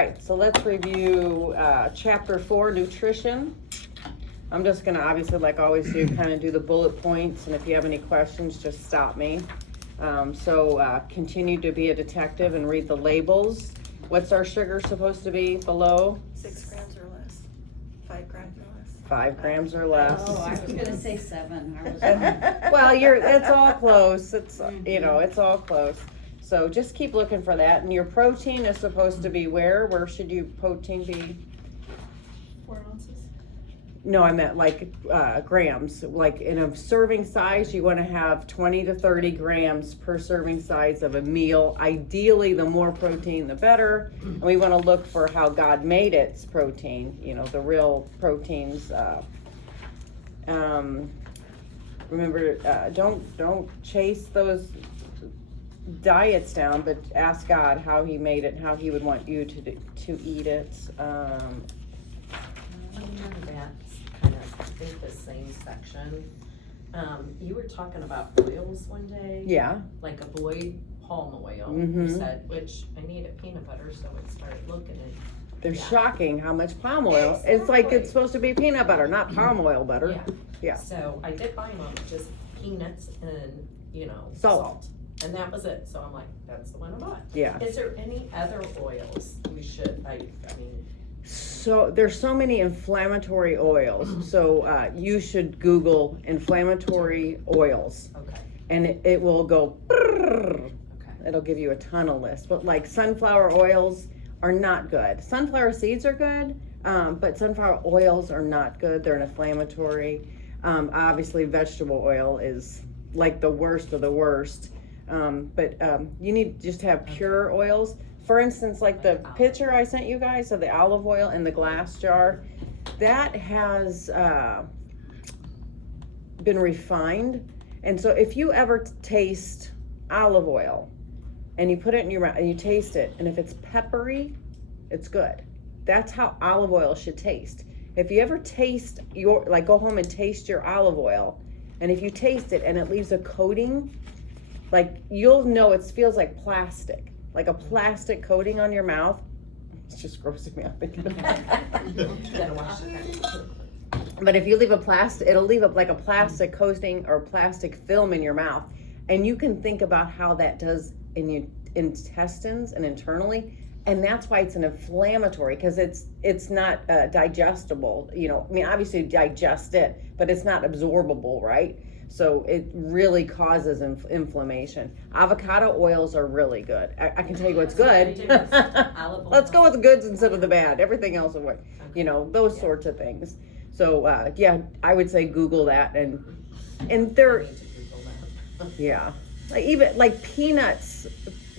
Alright, so let's review chapter 4, nutrition. I'm just gonna obviously, like I always do, kind of do the bullet points, and if you have any questions, just stop me. Continue to be a detective and read the labels. What's our sugar supposed to be below? 6 grams or less. 5 grams or less. 5 grams or less. Oh, I was gonna say 7. Well, it's all close. It's, it's all close. So just keep looking for that. And your protein is supposed to be where? Where should your protein be? 4 ounces. No, I meant like grams. Like in a serving size, you want to have 20 to 30 grams per serving size of a meal. Ideally, the more protein, the better. And we want to look for how God made its protein, the real proteins. Remember, don't chase those diets down, but ask God how He made it and how He would want you to eat it. Remember that's kind of, I think, the same section. You were talking about oils one day. Yeah. Like avoid palm oil, Mhm. you said, which I needed peanut butter, so I started looking at. They're Yeah. shocking how much palm oil. It's like Exactly. it's supposed to be peanut butter, not palm oil butter. Yeah. So I did buy them just peanuts and, Salt. And that was it. So I'm like, that's the one I bought. Yeah. Is there any other oils we should, I mean, So there's so many inflammatory oils. So you should Google inflammatory oils, okay, and it will go. okay. It'll give you a ton of lists. But like sunflower oils are not good. Sunflower seeds are good, but sunflower oils are not good. They're an inflammatory. Obviously, vegetable oil is like the worst of the worst. But you need to just have pure oils. For instance, like the picture I sent you guys of the olive oil in the glass jar, that has been refined. And so if you ever taste olive oil and you put it in your mouth and you taste it, and if it's peppery, it's good. That's how olive oil should taste. If you ever taste go home and taste your olive oil, and if you taste it and it leaves a coating, like you'll know it feels like plastic, like a plastic coating on your mouth. It's just grossing me out thinking about it. Gotta wash it. But if you leave it'll leave up like a plastic coating or plastic film in your mouth. And you can think about how that does in your intestines and internally. And that's why it's an inflammatory, because it's not digestible. Obviously you digest it, but it's not absorbable, right? So it really causes inflammation. Avocado oils are really good. I can tell you what's good. Let's go with the goods instead of the bad. Everything else away. Those sorts of things. So I would say Google that, and they're even like peanuts.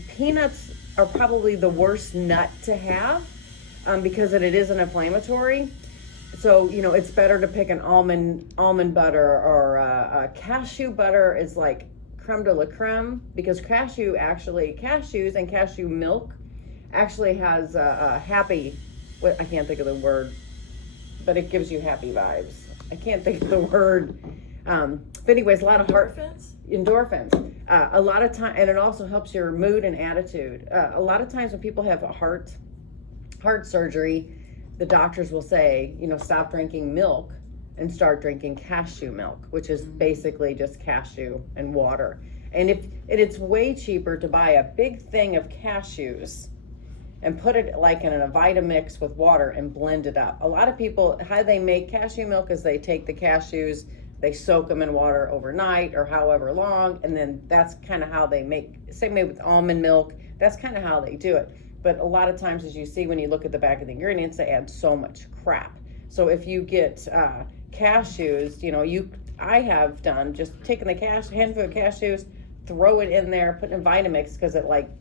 Peanuts are probably the worst nut to have because it is an inflammatory. So, it's better to pick an almond butter, or cashew butter is like creme de la creme, because cashews and cashew milk actually has I can't think of the word, but it gives you happy vibes. I can't think of the word. But anyways, a lot of endorphins. A lot of time, and it also helps your mood and attitude. A lot of times when people have a heart surgery, the doctors will say, stop drinking milk and start drinking cashew milk, which is basically just cashew and water. And it's way cheaper to buy a big thing of cashews and put it like in a Vitamix with water and blend it up. A lot of people, how they make cashew milk is they take the cashews, they soak them in water overnight or however long, and then that's kind of how they make, same way with almond milk, that's kind of how they do it. But a lot of times, as you see when you look at the back of the ingredients, they add so much crap. So if you get cashews, I have done just taking the handful of cashews, throw it in there, put it in Vitamix, because it like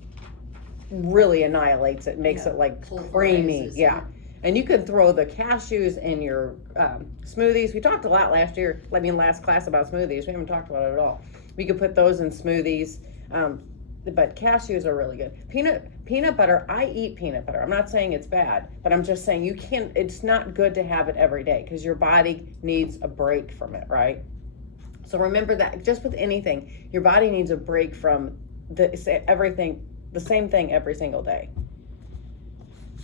really annihilates it, makes it like creamy. Yeah. And you can throw the cashews in your smoothies. We talked a lot last class about smoothies. We haven't talked about it at all. We could put those in smoothies. But cashews are really good. Peanut butter, I eat peanut butter. I'm not saying it's bad, but I'm just saying it's not good to have it every day, because your body needs a break from it, right? So remember that just with anything, your body needs a break from the same thing every single day.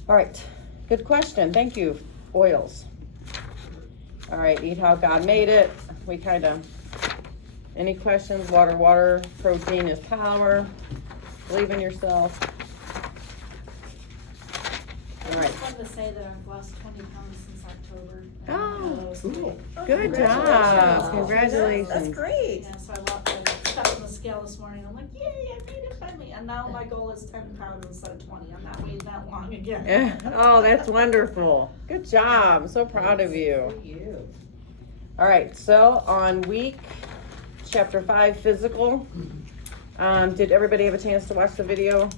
All right, good question. Thank you. Oils. All right, eat how God made it. We kind of, any questions? Water, protein is power. Believe in yourself. I All right. just wanted to say that I've lost 20 pounds since October. Oh, Cool. good Congratulations. job. Congratulations. That's great. Yeah, so I stepped on the scale this morning. I'm like, yay, I made it finally. And now my goal is 10 pounds instead of 20. I'm not waiting that long again. Yeah. Oh, that's wonderful. Good job. I'm so proud of you. For you. All right, so on week chapter 5, physical. Did everybody have a chance to watch the video?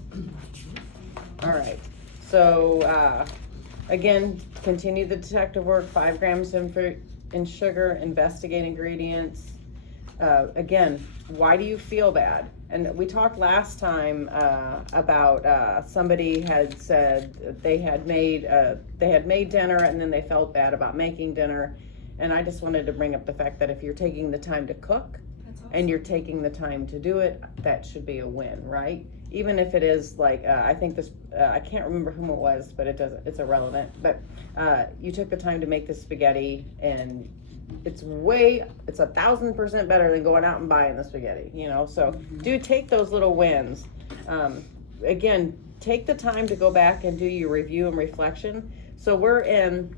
All right. So again, continue the detective work. 5 grams in sugar. Investigate ingredients. Again, why do you feel bad? And we talked last time about somebody had said they had made dinner and then they felt bad about making dinner. And I just wanted to bring up the fact that if you're taking the time to cook That's awesome. and you're taking the time to do it, that should be a win, right? Even if it is like, I think this, I can't remember whom it was, but it's irrelevant. But you took the time to make the spaghetti, and it's 1,000% better than going out and buying the spaghetti, you know? So do take those little wins. Again, take the time to go back and do your review and reflection. So we're in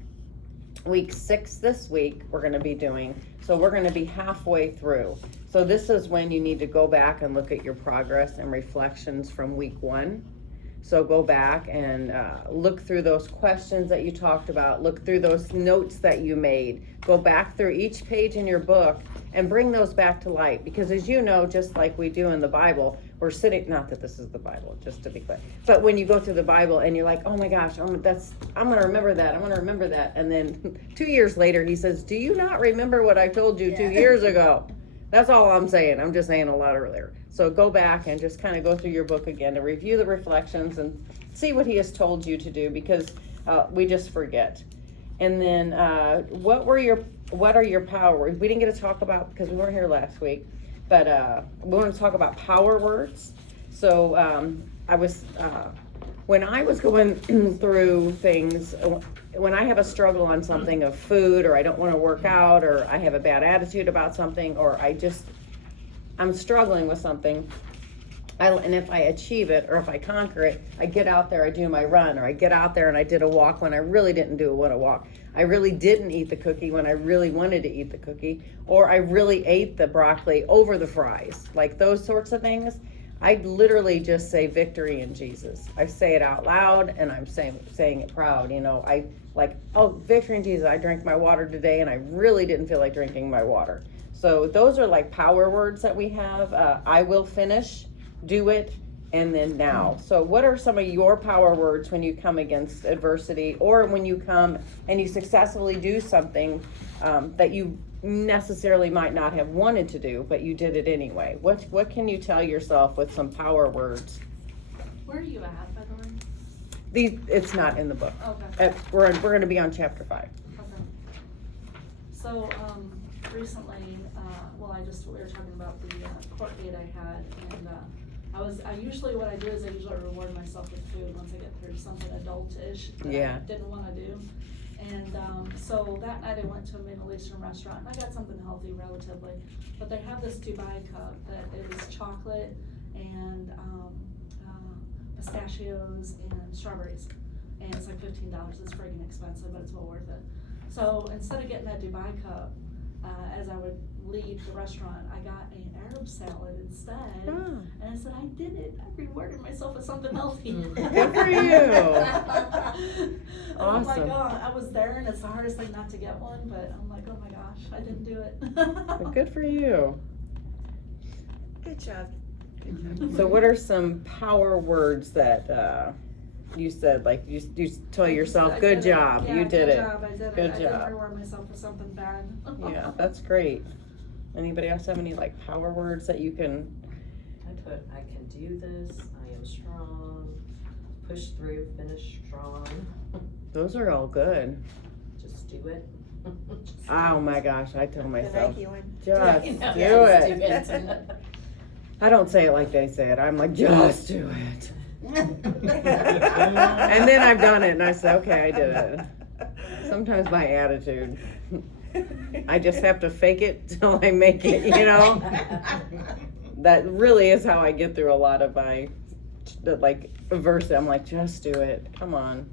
week 6 this week we're going to be doing, so we're going to be halfway through. So this is when you need to go back and look at your progress and reflections from week 1. So go back and look through those questions that you talked about, look through those notes that you made, go back through each page in your book and bring those back to light. Because as you know, just like we do in the Bible, we're sitting, not that this is the Bible, just to be clear, but when you go through the Bible and you're like, oh my gosh, I'm going to remember that. And then 2 years later, he says, do you not remember what I told you 2 years ago? That's all I'm saying. I'm just saying a lot earlier. So go back and just kind of go through your book again to review the reflections and see what he has told you to do, because we just forget. And then what are your power words? We didn't get to talk about, because we weren't here last week, but we want to talk about power words. So when I was going through things, when I have a struggle on something of food, or I don't want to work out, or I have a bad attitude about something, or I'm struggling with something, and if I achieve it or if I conquer it, I get out there, I do my run, or I get out there and I did a walk when I really didn't do a walk. I really didn't eat the cookie when I really wanted to eat the cookie, or I really ate the broccoli over the fries, like those sorts of things. I literally just say victory in Jesus. I say it out loud, and I'm saying it proud. You know, I like, oh, victory in Jesus. I drank my water today, and I really didn't feel like drinking my water. So those are like power words that we have. I will finish, do it, and then now. So what are some of your power words when you come against adversity, or when you come and you successfully do something that you necessarily might not have wanted to do, but you did it anyway? What can you tell yourself with some power words? Where are you at, by the way? It's not in the book. Okay. We're going to be on chapter 5. Okay. So, recently, we were talking about the court date I had, and what I do is I usually reward myself with food once I get through something adultish that Yeah. I didn't wanna do. And, so that night I went to a Middle Eastern restaurant, and I got something healthy relatively, but they have this Dubai cup that is chocolate and, pistachios and strawberries. And it's like $15, it's friggin' expensive, but it's well worth it. So instead of getting that Dubai cup, as I would leave the restaurant, I got an Arab salad instead. Oh. And I said, I did it. I rewarded myself with something healthy. Good for you. Oh my Awesome. God, I was there, and it's the hardest thing not to get one, but I'm like, oh my gosh, I didn't do it. But good for you. Good job. So what are some power words that you said, like you tell yourself, I good did it. job, Yeah, you did it. Good job, I did it. Good I job. didn't reward myself with something bad. Yeah, that's great. Anybody else have any like power words that you can? I can do this, I am strong, push through, finish strong, Those are all good. just do it. Oh my gosh, I tell The myself, Nike one. just You know, do just it. do it. I don't say it like they say it. I'm like, just do it. And then I've done it and I say, okay, I did it. Sometimes my attitude, I just have to fake it till I make it, you know? That really is how I get through a lot of my, like, adversity. I'm like, just do it. Come on.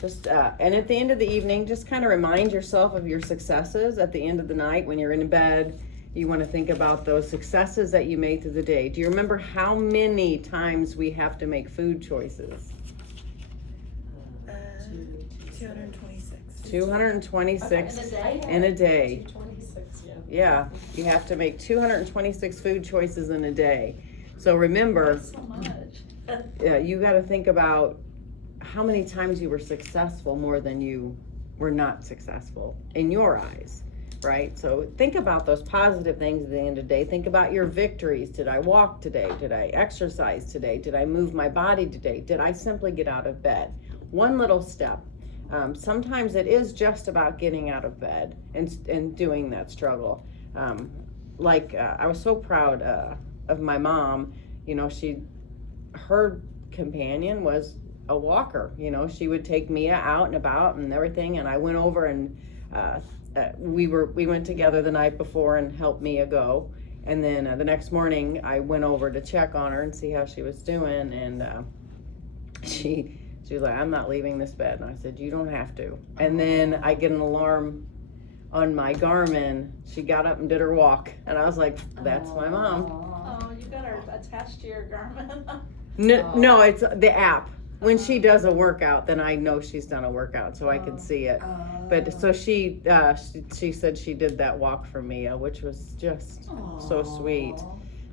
Just, and at the end of the evening, just kind of remind yourself of your successes. At the end of the night, when you're in bed, you want to think about those successes that you made through the day. Do you remember how many times we have to make food choices? 226. 226 Okay, in a day. 226, yeah. Yeah, you have to make 226 food choices in a day. So remember, That's so much. yeah, you got to think about how many times you were successful more than you were not successful in your eyes, right? So think about those positive things at the end of the day. Think about your victories. Did I walk today? Did I exercise today? Did I move my body today? Did I simply get out of bed? One little step. Sometimes it is just about getting out of bed and doing that struggle. I was so proud of my mom. You know, her companion was a walker. You know, she would take Mia out and about and everything, and I went over and we went together the night before and helped Mia go, and then the next morning I went over to check on her and see how she was doing, and she was like, I'm not leaving this bed. And I said, you don't have to. And then I get an alarm on my Garmin. She got up and did her walk, and I was like, that's my mom. Oh, you got her attached to your Garmin. No, it's the app. When she does a workout, then I know she's done a workout, so I can see it. But so she said she did that walk for Mia, which was just so sweet.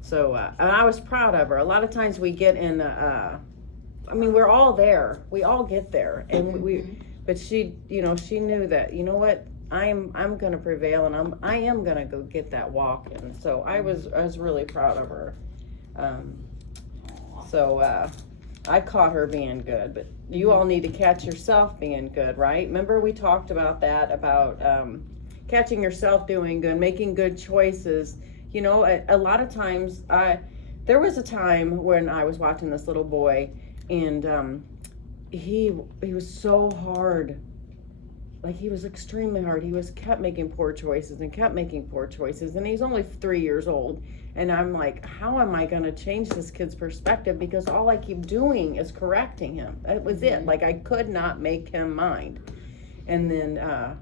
So and I was proud of her. A lot of times we get in, I mean, we're all there. We all get there, and but she, you know, she knew that, you know what, I'm gonna prevail, and I am gonna go get that walk, and so I was really proud of her. I caught her being good, but you all need to catch yourself being good, right? Remember we talked about that, about catching yourself doing good, making good choices. You know, a lot of times, there was a time when I was watching this little boy, and he was so hard. Like, he was extremely hard. He kept making poor choices and kept making poor choices, and he's only 3 years old. And I'm like, how am I going to change this kid's perspective? Because all I keep doing is correcting him. That was it. Like, I could not make him mind. And then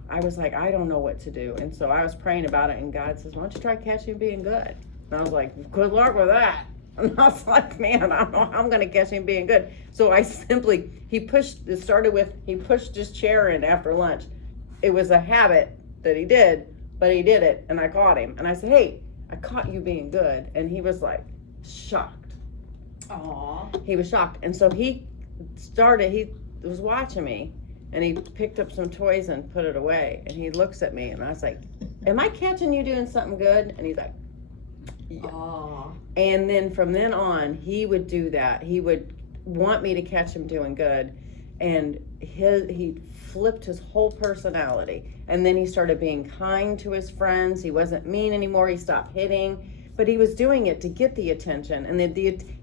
I was like, I don't know what to do. And so I was praying about it, and God says, why don't you try catching being good? And I was like, good luck with that. And I was like, man, I don't know how I'm going to catch him being good. So he pushed his chair in after lunch. It was a habit that he did, but he did it, and I caught him. And I said, hey, I caught you being good. And he was like shocked. Aww. He was shocked. And so he was watching me, and he picked up some toys and put it away. And he looks at me, and I was like, am I catching you doing something good? And he's like, yeah. Aww. And then from then on, he would do that. He would want me to catch him doing good. And he flipped his whole personality. And then he started being kind to his friends. He wasn't mean anymore. He stopped hitting, but he was doing it to get the attention. And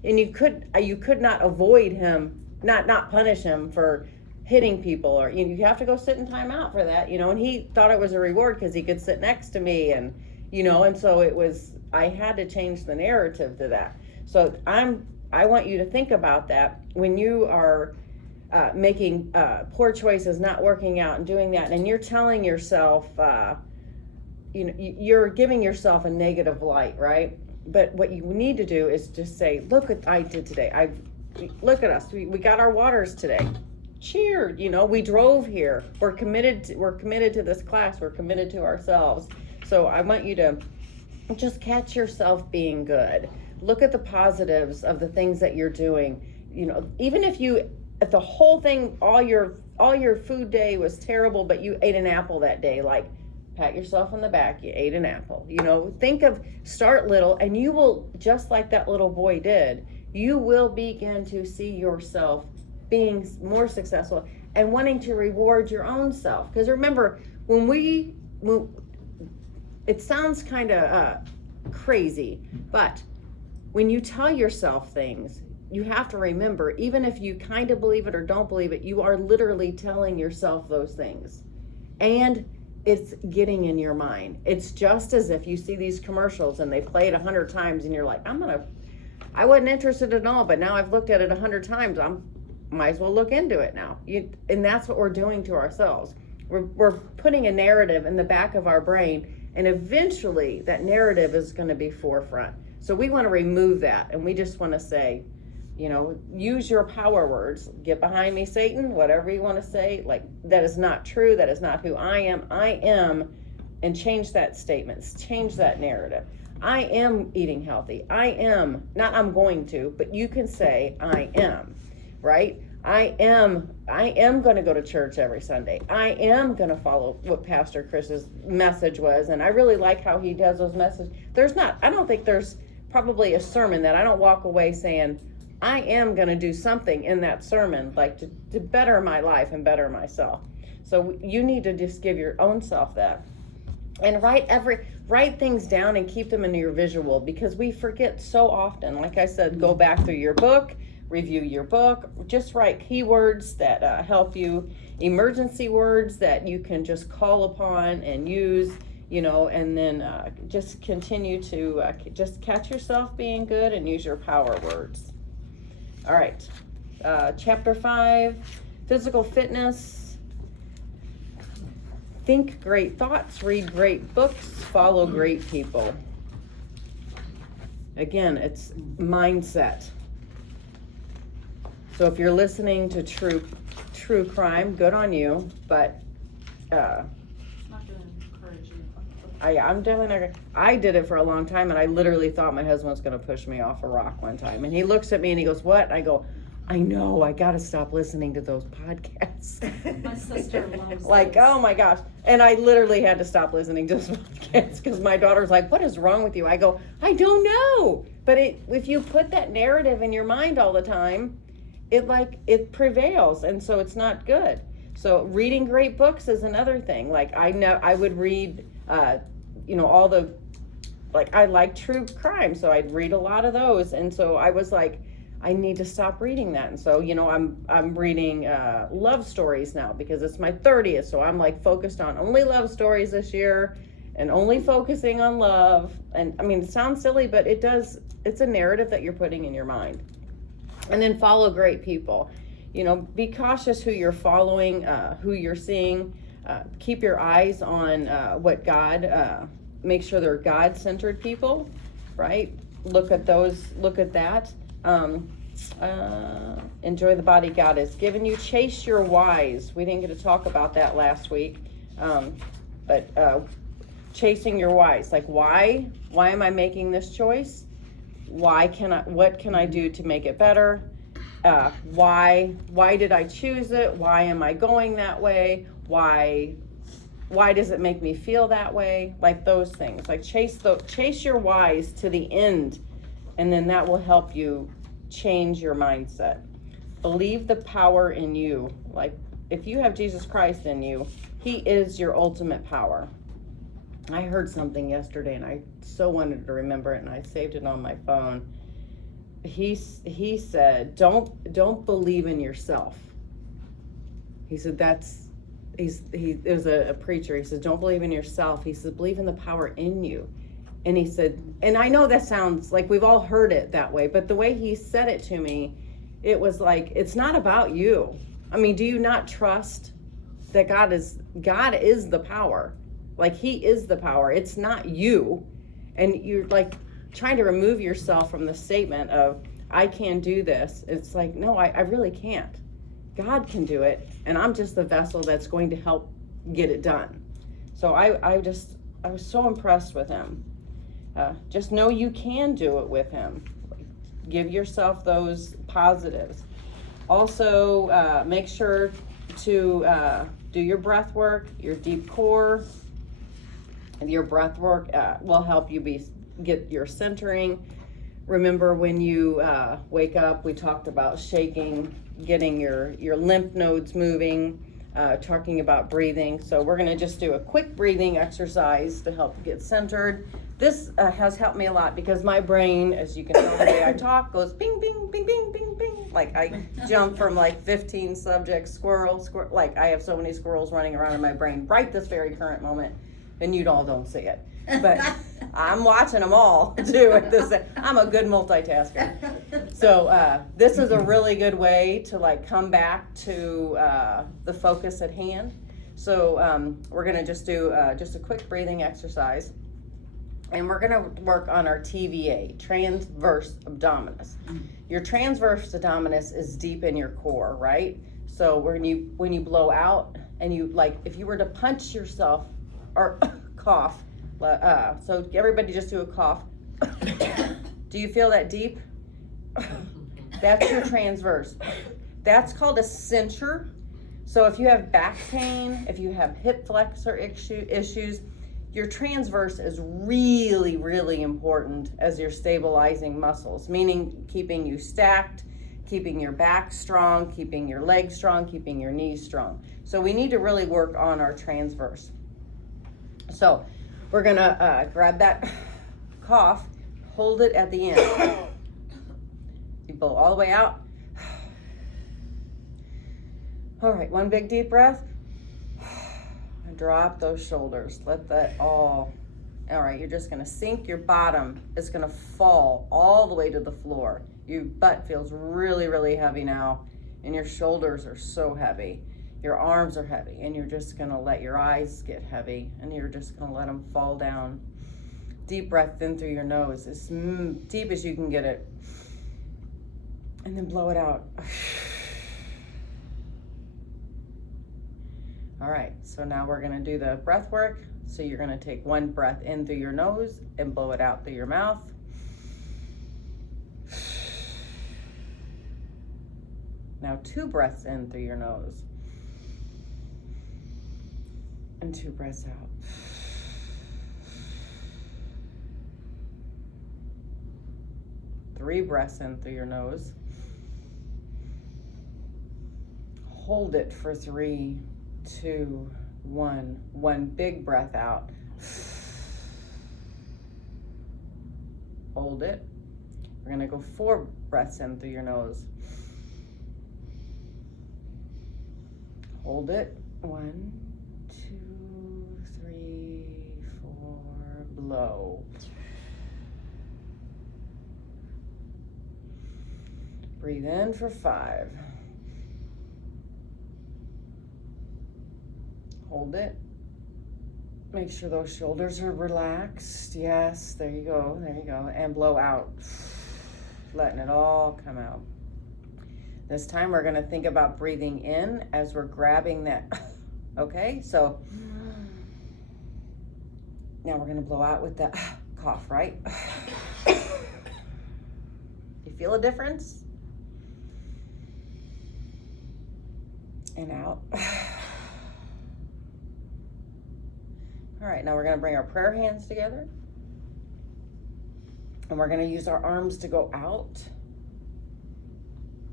you could not avoid him, not punish him for hitting people, or you have to go sit in timeout for that, you know. And he thought it was a reward because he could sit next to me, and you know. And so I had to change the narrative to that. So I want you to think about that when you are making poor choices, not working out and doing that, and you're telling yourself, you're giving yourself a negative light, right? But what you need to do is just say, look what I did today. Look at us. We got our waters today. Cheer. You know, we drove here. We're committed to this class. We're committed to ourselves. So I want you to just catch yourself being good. Look at the positives of the things that you're doing. You know, even if the whole thing, all your food day was terrible, but you ate an apple that day, like, pat yourself on the back, you ate an apple. You know, start little, and you will, just like that little boy did, you will begin to see yourself being more successful and wanting to reward your own self. Because remember, it sounds kind of crazy, but when you tell yourself things, you have to remember, even if you kind of believe it or don't believe it, you are literally telling yourself those things. And it's getting in your mind. It's just as if you see these commercials and they play it 100 times and you're like, I wasn't interested at all, but now I've looked at it 100 times. Might as well look into it now. And that's what we're doing to ourselves. We're putting a narrative in the back of our brain, and eventually that narrative is going to be forefront. So we want to remove that, and we just want to say, use your power words. Get behind me, Satan, whatever you want to say. Like, that is not true. That is not who I am. I am, and change that statement. Change that narrative. I am eating healthy. I am, not I'm going to, but you can say I am, right? I am going to go to church every Sunday. I am going to follow what Pastor Chris's message was. And I really like how he does those messages. I don't think there's probably a sermon that I don't walk away saying, I am going to do something in that sermon, like to better my life and better myself. So you need to just give your own self that. And write things down and keep them in your visual, because we forget so often. Like I said, go back through your book, review your book, just write keywords that help you, emergency words that you can just call upon and use, and then just continue to just catch yourself being good and use your power words. All right, chapter 5, physical fitness. Think great thoughts, read great books, follow great people. Again, it's mindset. So if you're listening to true crime, good on you, but Not gonna encourage you. I'm definitely not gonna. I did it for a long time, and I literally thought my husband was gonna push me off a rock one time. And he looks at me and he goes, "What?" I go, "I know, I gotta stop listening to those podcasts." My sister loves Like, those. oh my gosh. And I literally had to stop listening to those podcasts because my daughter's like, "What is wrong with you?" I go, "I don't know." But if you put that narrative in your mind all the time, it prevails, and so it's not good. So reading great books is another thing. Like, I would read, all the, like, I like true crime, so I'd read a lot of those. And so I was like, I need to stop reading that. And so, I'm reading love stories now because it's my 30th. So I'm like focused on only love stories this year and only focusing on love. And I mean, it sounds silly, but it's a narrative that you're putting in your mind. And then follow great people. Be cautious who you're following, who you're seeing. Keep your eyes on what God, make sure they're God-centered people, right? Look at that. Enjoy the body God has given you. Chase your whys. We didn't get to talk about that last week. But chasing your whys. Like, why am I making this choice? What can I do to make it better? Why did I choose it? Why am I going that way? Why does it make me feel that way? Like those things. Like chase your whys to the end, and then that will help you change your mindset. Believe the power in you. Like, if you have Jesus Christ in you, he is your ultimate power. I heard something yesterday and I so wanted to remember it, and I saved it on my phone. He said, don't believe in yourself. He said it was a preacher. He said, don't believe in yourself. He said, believe in the power in you. And he said, and I know that sounds like we've all heard it that way, but the way he said it to me, it was like, it's not about you. I mean, do you not trust that God is the power? Like, he is the power. It's not you. And you're like trying to remove yourself from the statement of, I can do this. It's like, no, I really can't. God can do it. And I'm just the vessel that's going to help get it done. So I was so impressed with him. Just know you can do it with him. Give yourself those positives. Also, make sure to do your breath work, your deep core. And your breath work will help you get your centering. Remember, when you wake up, we talked about shaking, getting your lymph nodes moving, talking about breathing. So we're going to just do a quick breathing exercise to help get centered. this has helped me a lot because my brain, as you can tell the way I talk, goes ping, ping, ping, ping, ping, ping. Like I jump from like 15 subjects, squirrel, like I have so many squirrels running around in my brain right this very current moment, and you all don't see it. But I'm watching them all too at this. I'm a good multitasker. So this is a really good way to like come back to the focus at hand. So we're gonna just do just a quick breathing exercise. And we're gonna work on our TVA, transverse abdominis. Your transverse abdominis is deep in your core, right? So when you blow out and you like, if you were to punch yourself or cough, so everybody just do a cough. Do you feel that deep? That's your transverse. That's called a cincher. So if you have back pain, if you have hip flexor issues, your transverse is really, really important as your stabilizing muscles, meaning keeping you stacked, keeping your back strong, keeping your legs strong, keeping your knees strong. So we need to really work on our transverse. So we're gonna grab that cough, hold it at the end. You blow all the way out. All right, one big deep breath. Drop those shoulders. Let that all right, you're just gonna sink your bottom. It's gonna fall all the way to the floor. Your butt feels really, really heavy now, and your shoulders are so heavy. Your arms are heavy, and you're just gonna let your eyes get heavy, and you're just gonna let them fall down. Deep breath in through your nose, as deep as you can get it. And then blow it out. All right, so now we're gonna do the breath work. So you're gonna take one breath in through your nose and blow it out through your mouth. Now 2 breaths in through your nose. And 2 breaths out. Three breaths in through your nose. Hold it for 3, 2, 1. One big breath out. Hold it. We're gonna go 4 breaths in through your nose. Hold it. 1, 2, 3, 4. Blow. Breathe in for 5. Hold it. Make sure those shoulders are relaxed. Yes, there you go, there you go. And blow out. Letting it all come out. This time we're gonna think about breathing in as we're grabbing that. Okay, so now we're gonna blow out with that cough, right? You feel a difference? And out. All right, now we're gonna bring our prayer hands together. And we're gonna use our arms to go out.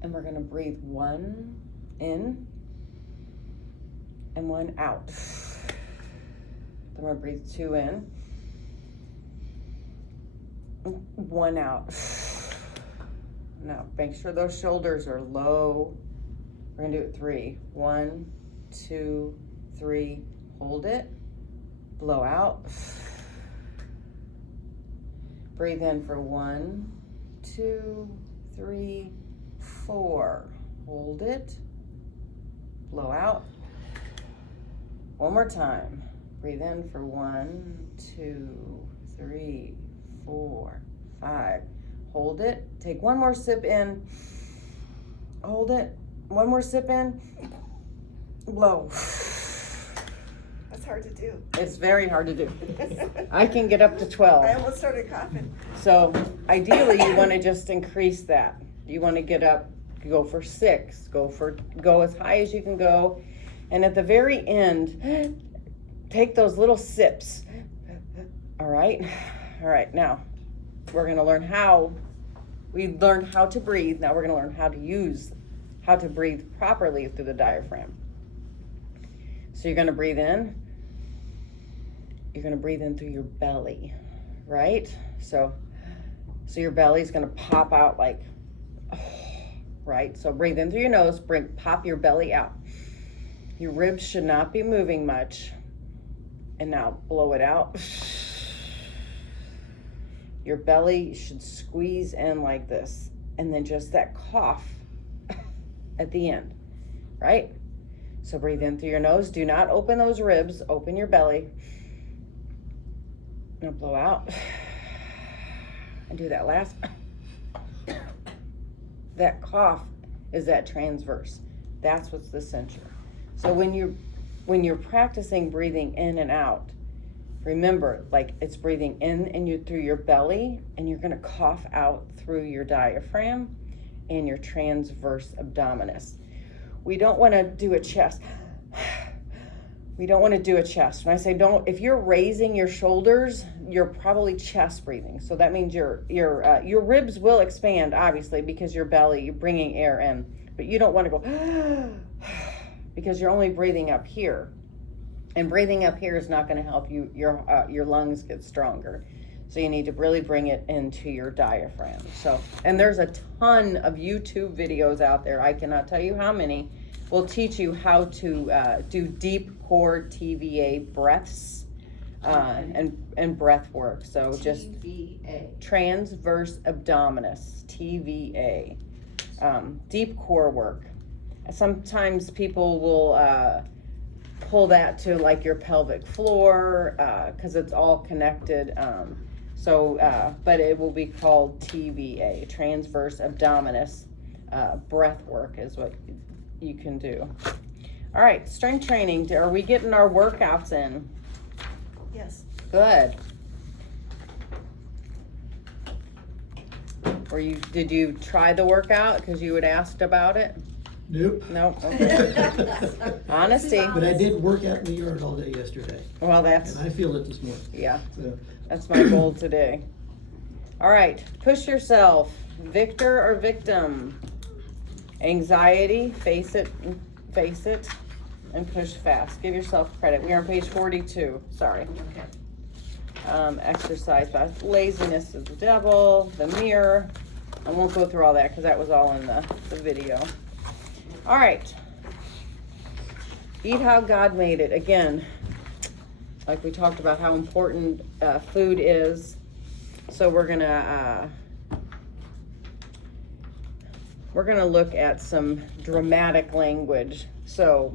And we're gonna breathe 1 in and 1 out. Then we're gonna breathe 2 in, 1 out. Now, make sure those shoulders are low. We're gonna do it 3. 1, 2, 3, hold it. Blow out. Breathe in for 1, 2, 3, 4. Hold it. Blow out. One more time. Breathe in for 1, 2, 3, 4, 5. Hold it. Take one more sip in. Hold it. One more sip in. Blow. That's hard to do. It's very hard to do. I can get up to 12. I almost started coughing. So ideally you want to just increase that. You want to get up, go for 6, go as high as you can go. And at the very end, take those little sips. All right. All right. Now we're going to learn we learned how to breathe. Now we're going to learn how to breathe properly through the diaphragm. So you're going to breathe in. You're going to breathe in through your belly. right? So your belly's gonna pop out like, right? So breathe in through your nose, pop your belly out. Your ribs should not be moving much. And now blow it out. Your belly should squeeze in like this. And then just that cough at the end, right? So breathe in through your nose. Do not open those ribs. Open your belly. Now blow out. And do that last. That cough is that transverse. That's what's the center. So when you're practicing breathing in and out, remember, like, it's breathing in and you through your belly, and you're gonna cough out through your diaphragm and your transverse abdominis. We don't want to do a chest. We don't want to do a chest. When I say don't, if you're raising your shoulders, you're probably chest breathing. So that means your ribs will expand, obviously, because your belly, you're bringing air in. But you don't want to go because you're only breathing up here. And breathing up here is not going to help you. Your lungs get stronger. So you need to really bring it into your diaphragm. So, and there's a ton of YouTube videos out there. I cannot tell you how many will teach you how to do deep core TVA breaths and breath work. So just TVA. transverse abdominis, TVA, deep core work. Sometimes people will pull that to like your pelvic floor because it's all connected. But it will be called TVA, transverse abdominis breath work is what you can do. All right, strength training. Are we getting our workouts in? Yes. Good. Did you try the workout because you had asked about it? Nope. Nope. Okay. Honesty. But I did work out in the yard all day yesterday, Well, that's, and I feel it this morning. yeah, So, that's my goal today. All right, push yourself. Victor or victim? Anxiety, face it, and push fast. Give yourself credit. We are on page 42, sorry. Exercise, laziness is the devil, the mirror. I won't go through all that because that was all in the video. All right. Eat how God made it. Again, like we talked about how important food is. So we're gonna look at some dramatic language. So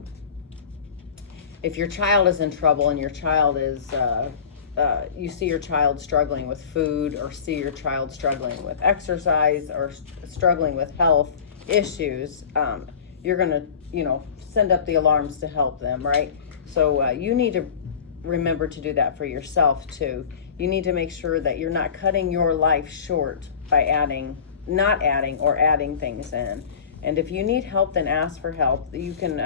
if your child is in trouble and your child is you see your child struggling with food, or see your child struggling with exercise, or struggling with health issues, you're gonna, send up the alarms to help them, right? So you need to remember to do that for yourself too. You need to make sure that you're not cutting your life short by not adding or adding things in. And if you need help, then ask for help. You can,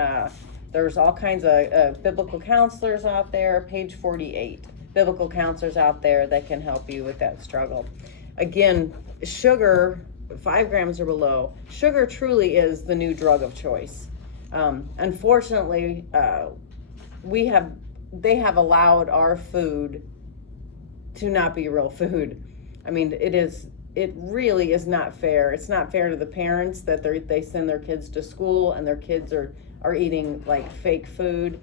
there's all kinds of biblical counselors out there, page 48. Biblical counselors out there that can help you with that struggle. Again, sugar, 5 grams or below, sugar truly is the new drug of choice. Unfortunately, they have allowed our food to not be real food. I mean, it really is not fair. It's not fair to the parents that they send their kids to school and their kids are eating like fake food.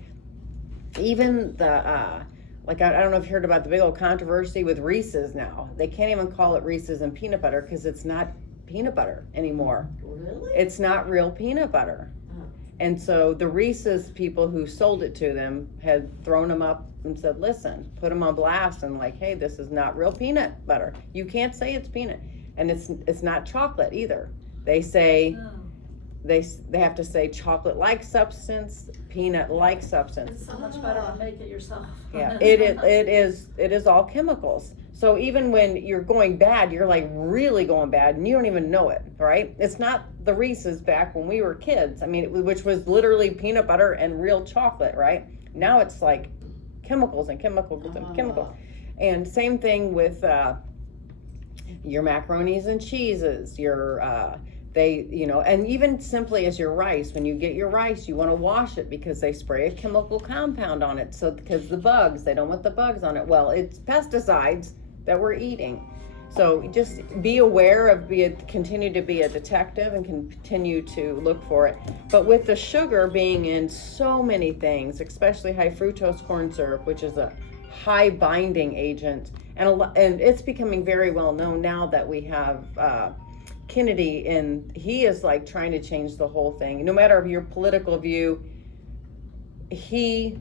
Even the I don't know if you heard about the big old controversy with Reese's now. They can't even call it Reese's and peanut butter because it's not peanut butter anymore. Really? It's not real peanut butter. Oh. And so the Reese's people who sold it to them had thrown them up and said, listen, put them on blast and like, hey, this is not real peanut butter. You can't say it's peanut. And it's not chocolate either. They say, they have to say chocolate-like substance, peanut-like substance. It's so much better to make it yourself. Yeah, it is all chemicals. So even when you're going bad, you're like really going bad and you don't even know it, right? It's not the Reese's back when we were kids. I mean, which was literally peanut butter and real chocolate, right? Now it's like chemicals and chemicals and chemicals. And same thing with your macaronis and cheeses, and even simply as your rice, when you get your rice, you want to wash it because they spray a chemical compound on it. So because the bugs, they don't want the bugs on it. Well, it's pesticides, that we're eating. So just be aware of, continue to be a detective and continue to look for it. But with the sugar being in so many things, especially high fructose corn syrup, which is a high binding agent, and it's becoming very well known now that we have Kennedy, and he is like trying to change the whole thing. No matter your political view, he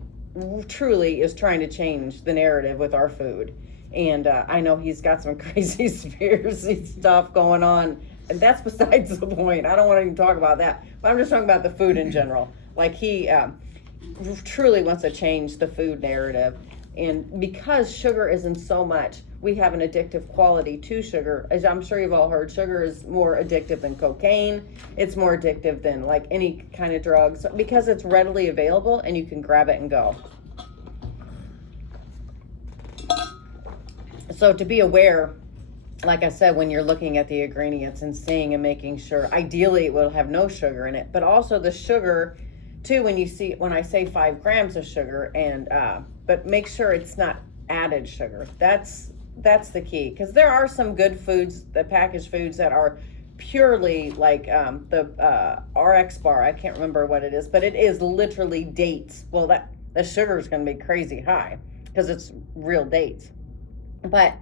truly is trying to change the narrative with our food. And I know he's got some crazy conspiracy stuff going on, and that's besides the point. I don't want to even talk about that, but I'm just talking about the food in general. Like he truly wants to change the food narrative. And because sugar is in so much, we have an addictive quality to sugar. As I'm sure you've all heard, sugar is more addictive than cocaine. It's more addictive than like any kind of drugs because it's readily available and you can grab it and go. So to be aware, like I said, when you're looking at the ingredients and seeing and making sure, ideally it will have no sugar in it, but also the sugar too, when I say 5 grams of sugar, and but make sure it's not added sugar. That's the key, because there are some good foods, the packaged foods that are purely like the RX bar. I can't remember what it is, but it is literally dates. Well, the sugar is going to be crazy high because it's real dates. But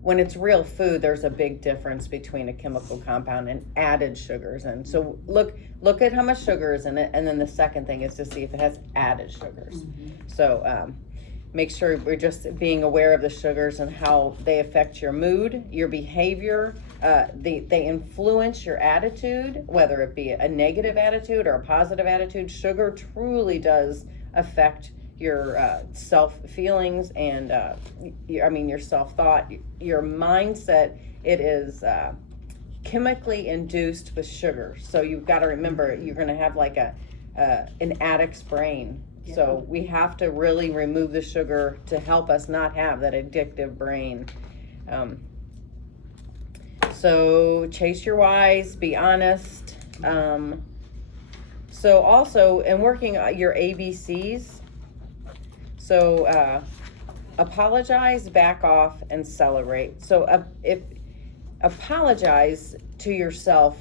when it's real food, there's a big difference between a chemical compound and added sugars. And so look at how much sugar is in it. And then the second thing is to see if it has added sugars. So make sure we're just being aware of the sugars and how they affect your mood, your behavior. They influence your attitude, whether it be a negative attitude or a positive attitude. Sugar truly does affect your self feelings and your self thought, your mindset. It is chemically induced with sugar. So you've got to remember, you're going to have like an addict's brain. Yeah. So we have to really remove the sugar to help us not have that addictive brain. So chase your whys, be honest. So also in working your ABCs, so apologize, back off, and celebrate. So if apologize to yourself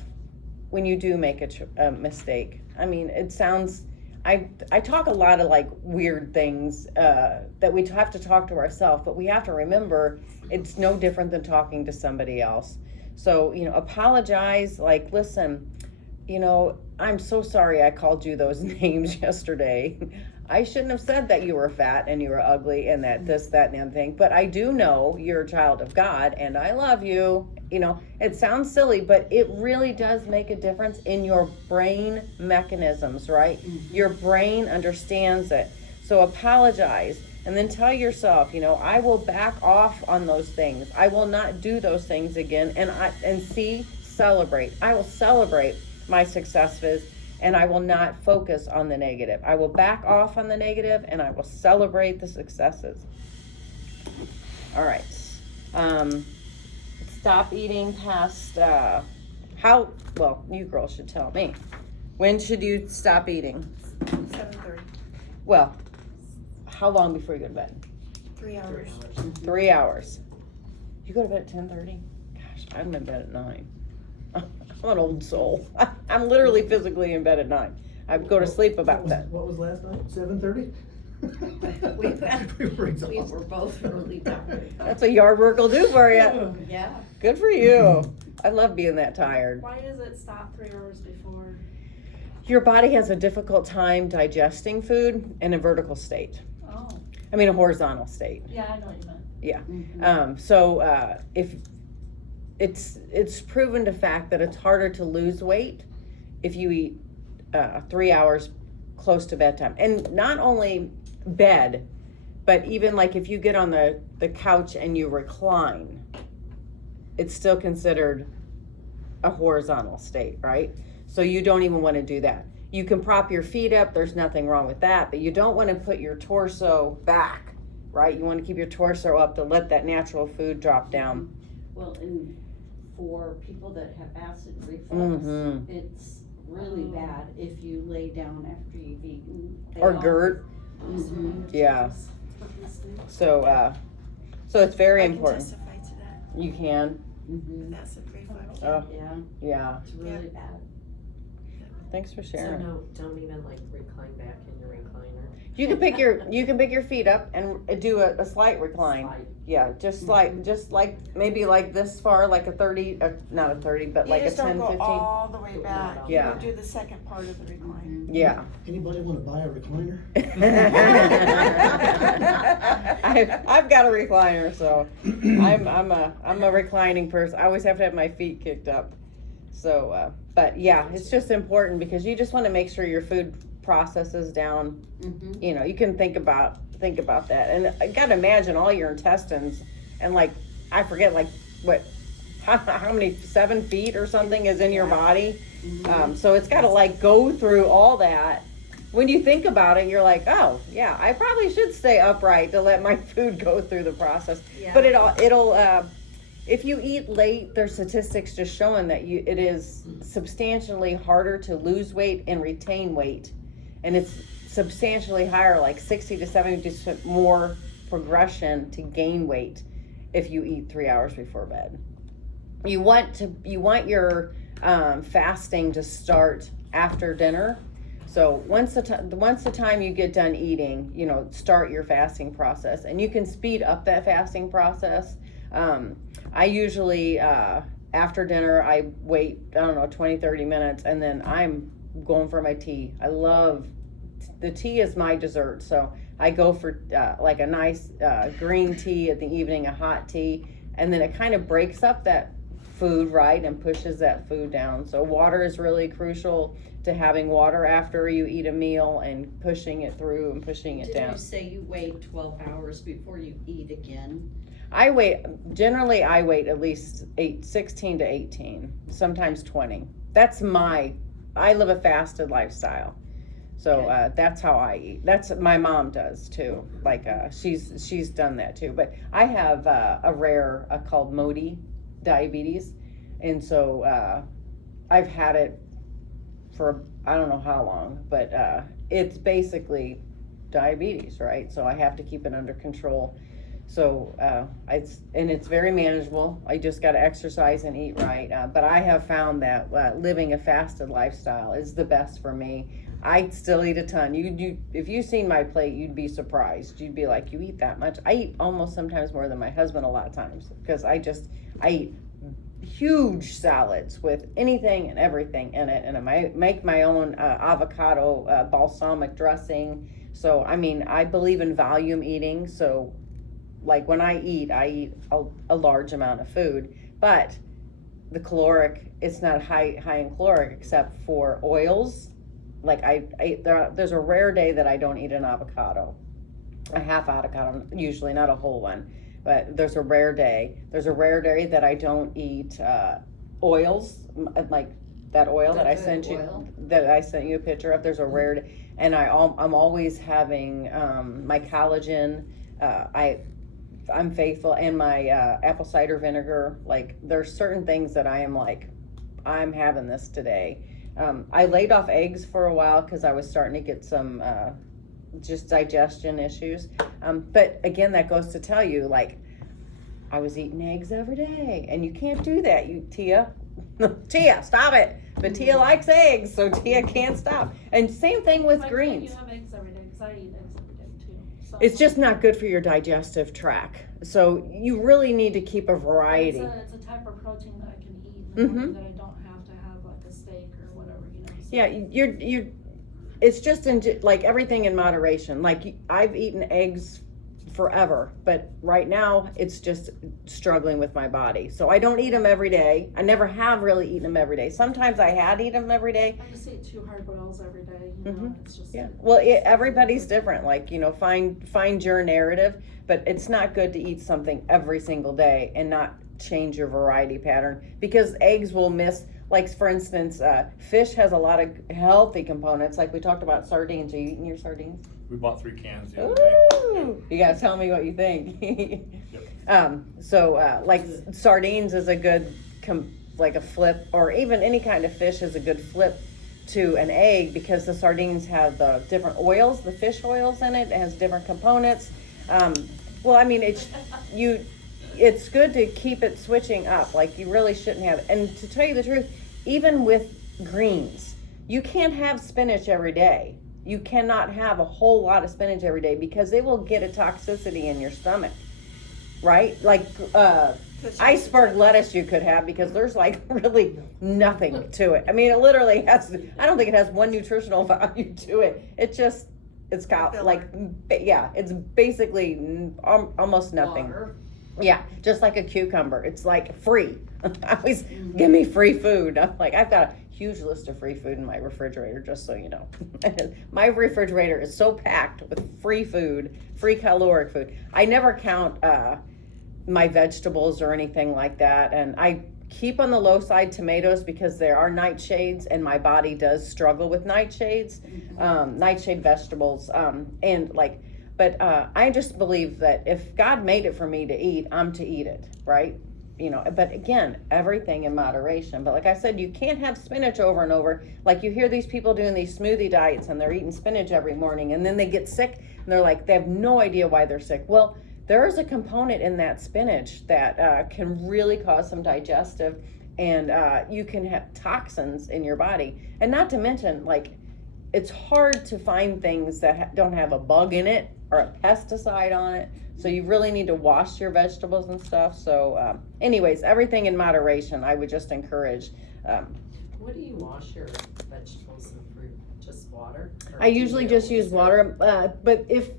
when you do make a mistake. I mean, it sounds, I talk a lot of like weird things that we have to talk to ourselves, but we have to remember it's no different than talking to somebody else. So, apologize, like, listen, I'm so sorry I called you those names yesterday. I shouldn't have said that you were fat and you were ugly and that this, that, and the other thing. But I do know you're a child of God and I love you. It sounds silly, but it really does make a difference in your brain mechanisms, right? Mm-hmm. Your brain understands it. So apologize and then tell yourself, I will back off on those things. I will not do those things again. And celebrate. I will celebrate my successes. And I will not focus on the negative. I will back off on the negative and I will celebrate the successes. All right. Stop eating past, you girls should tell me. When should you stop eating? 7:30. Well, how long before you go to bed? 3 hours. 3 hours. You go to bed at 10:30? Gosh, I'm in bed at 9. I'm an old soul. I'm literally physically in bed at 9. I go to sleep about that. What was last night? 7:30? We were both really tired. That's what yard work will do for you. Yeah. Good for you. I love being that tired. Why does it stop 3 hours before? Your body has a difficult time digesting food in a vertical state. Oh. A horizontal state. Yeah, I know what you meant. Yeah. Mm-hmm. If it's proven to fact that it's harder to lose weight if you eat 3 hours close to bedtime. And not only bed, but even like if you get on the couch and you recline, it's still considered a horizontal state, right? So you don't even want to do that. You can prop your feet up, there's nothing wrong with that, but you don't want to put your torso back, right? You want to keep your torso up to let that natural food drop down. Well, and for people that have acid reflux, Mm-hmm. it's really bad if you lay down after you've eaten. Or GERD. Mm-hmm. Yeah. So it's very I can important. testify to You can. Mhm. That's a reflux. Oh, Yeah, yeah. it's really bad. Thanks for So sharing. no, don't even like recline back in your recliner. You can pick your feet up and do a slight recline. Slide. Yeah, just like maybe like this far, like a 30, not a 30, but You like a just 10, don't go 15. all the way back. Yeah. You do the second part of the recline. Yeah. Anybody wanna buy a recliner? I've got a recliner, so I'm a reclining person. I always have to have my feet kicked up. So, but yeah, it's just important because you just want to make sure your food processes down. Mhm. You know, you can think about that, and I gotta imagine all your intestines and like I forget like what how many 7 feet or something is in your body. So it's got to like go through all that. When you think about it, you're like, oh yeah, I probably should stay upright to let my food go through the process. Yeah. But it'll if you eat late, there's statistics just showing that it is substantially harder to lose weight and retain weight, and it's substantially higher, like 60 to 70% more progression to gain weight if you eat 3 hours before bed. You want your fasting to start after dinner. So once the time you get done eating, start your fasting process, and you can speed up that fasting process. I usually after dinner I wait 20-30 minutes, and then I'm going for my tea. I love the tea is my dessert, so I go for like a nice green tea at the evening, a hot tea, and then it kind of breaks up that food, right, and pushes that food down. So water is really crucial to having water after you eat a meal and pushing it through and pushing it Didn't down. you say you wait 12 hours before you eat again? I wait at least 16 to 18, sometimes 20. I live a fasted lifestyle. So that's how I eat. That's my mom does too. Like she's done that too. But I have a rare called Modi diabetes, and so I've had it for I don't know how long, but it's basically diabetes, right? So I have to keep it under control. So it's very manageable. I just got to exercise and eat right. But I have found that living a fasted lifestyle is the best for me. I still eat a ton. If you've seen my plate, you'd be surprised. You'd be like, you eat that much? I eat almost sometimes more than my husband a lot of times because I eat huge salads with anything and everything in it, and I make my own avocado balsamic dressing. So I mean, I believe in volume eating. So like when I eat a large amount of food, but the caloric, it's not high in caloric except for oils. Like there's a rare day that I don't eat an avocado, a half avocado, usually not a whole one, but there's a rare day that I don't eat oils, like that oil that I sent you a picture of. There's a rare day, and I'm always having my collagen. I'm faithful, and my apple cider vinegar. Like there's certain things that I am like, I'm having this today. I laid off eggs for a while because I was starting to get some just digestion issues. But again, that goes to tell you, like, I was eating eggs every day, and you can't do that, Tia. Tia, stop it. But Tia likes eggs, so Tia can't stop. And same thing with Why greens. can't you have eggs every day? Because I eat eggs every day too. So It's just not good for your digestive tract. So you really need to keep a variety. It's a type of protein that I can eat in the morning that I don't have to have like a steak or whatever, So. Yeah, you're. It's just like everything in moderation. Like I've eaten eggs forever, but right now it's just struggling with my body. So I don't eat them every day. I never have really eaten them every day. Sometimes I had eaten them every day. I just eat 2 hard boils every day. It's just Yeah. Well, everybody's different. Like find your narrative, but it's not good to eat something every single day and not change your variety pattern because eggs will miss. Like for instance, fish has a lot of healthy components. Like we talked about sardines. Are you eating your sardines? We bought 3 cans the other day. Ooh, you gotta tell me what you think. Yep. Like sardines is a good, like a flip, or even any kind of fish is a good flip to an egg because the sardines have the different oils, the fish oils in it. It has different components. Well, I mean, it's good to keep it switching up. Like you really shouldn't have. And to tell you the truth, even with greens, you can't have spinach every day. You cannot have a whole lot of spinach every day because they will get a toxicity in your stomach, right? Like iceberg lettuce you could have because there's like really nothing to it. I mean, it literally has, I don't think it has one nutritional value to it. It's got like, yeah, it's basically almost nothing. Water. Yeah, just like a cucumber. It's like free. I always give me free food. I'm like, I've got a huge list of free food in my refrigerator, just so you know. My refrigerator is so packed with free food, free caloric food. I never count my vegetables or anything like that. And I keep on the low side tomatoes because there are nightshades and my body does struggle with nightshades, nightshade vegetables. But I just believe that if God made it for me to eat, I'm to eat it, right? You know, but again, everything in moderation. But like I said, you can't have spinach over and over. Like you hear these people doing these smoothie diets and they're eating spinach every morning and then they get sick and they're like, they have no idea why they're sick. Well, there is a component in that spinach that can really cause some digestive and you can have toxins in your body. And not to mention, like, it's hard to find things that don't have a bug in it or a pesticide on it. So you really need to wash your vegetables and stuff. So anyways, everything in moderation, I would just encourage. What do you wash your vegetables and fruit? Just water? Or I do usually you just use use water, but if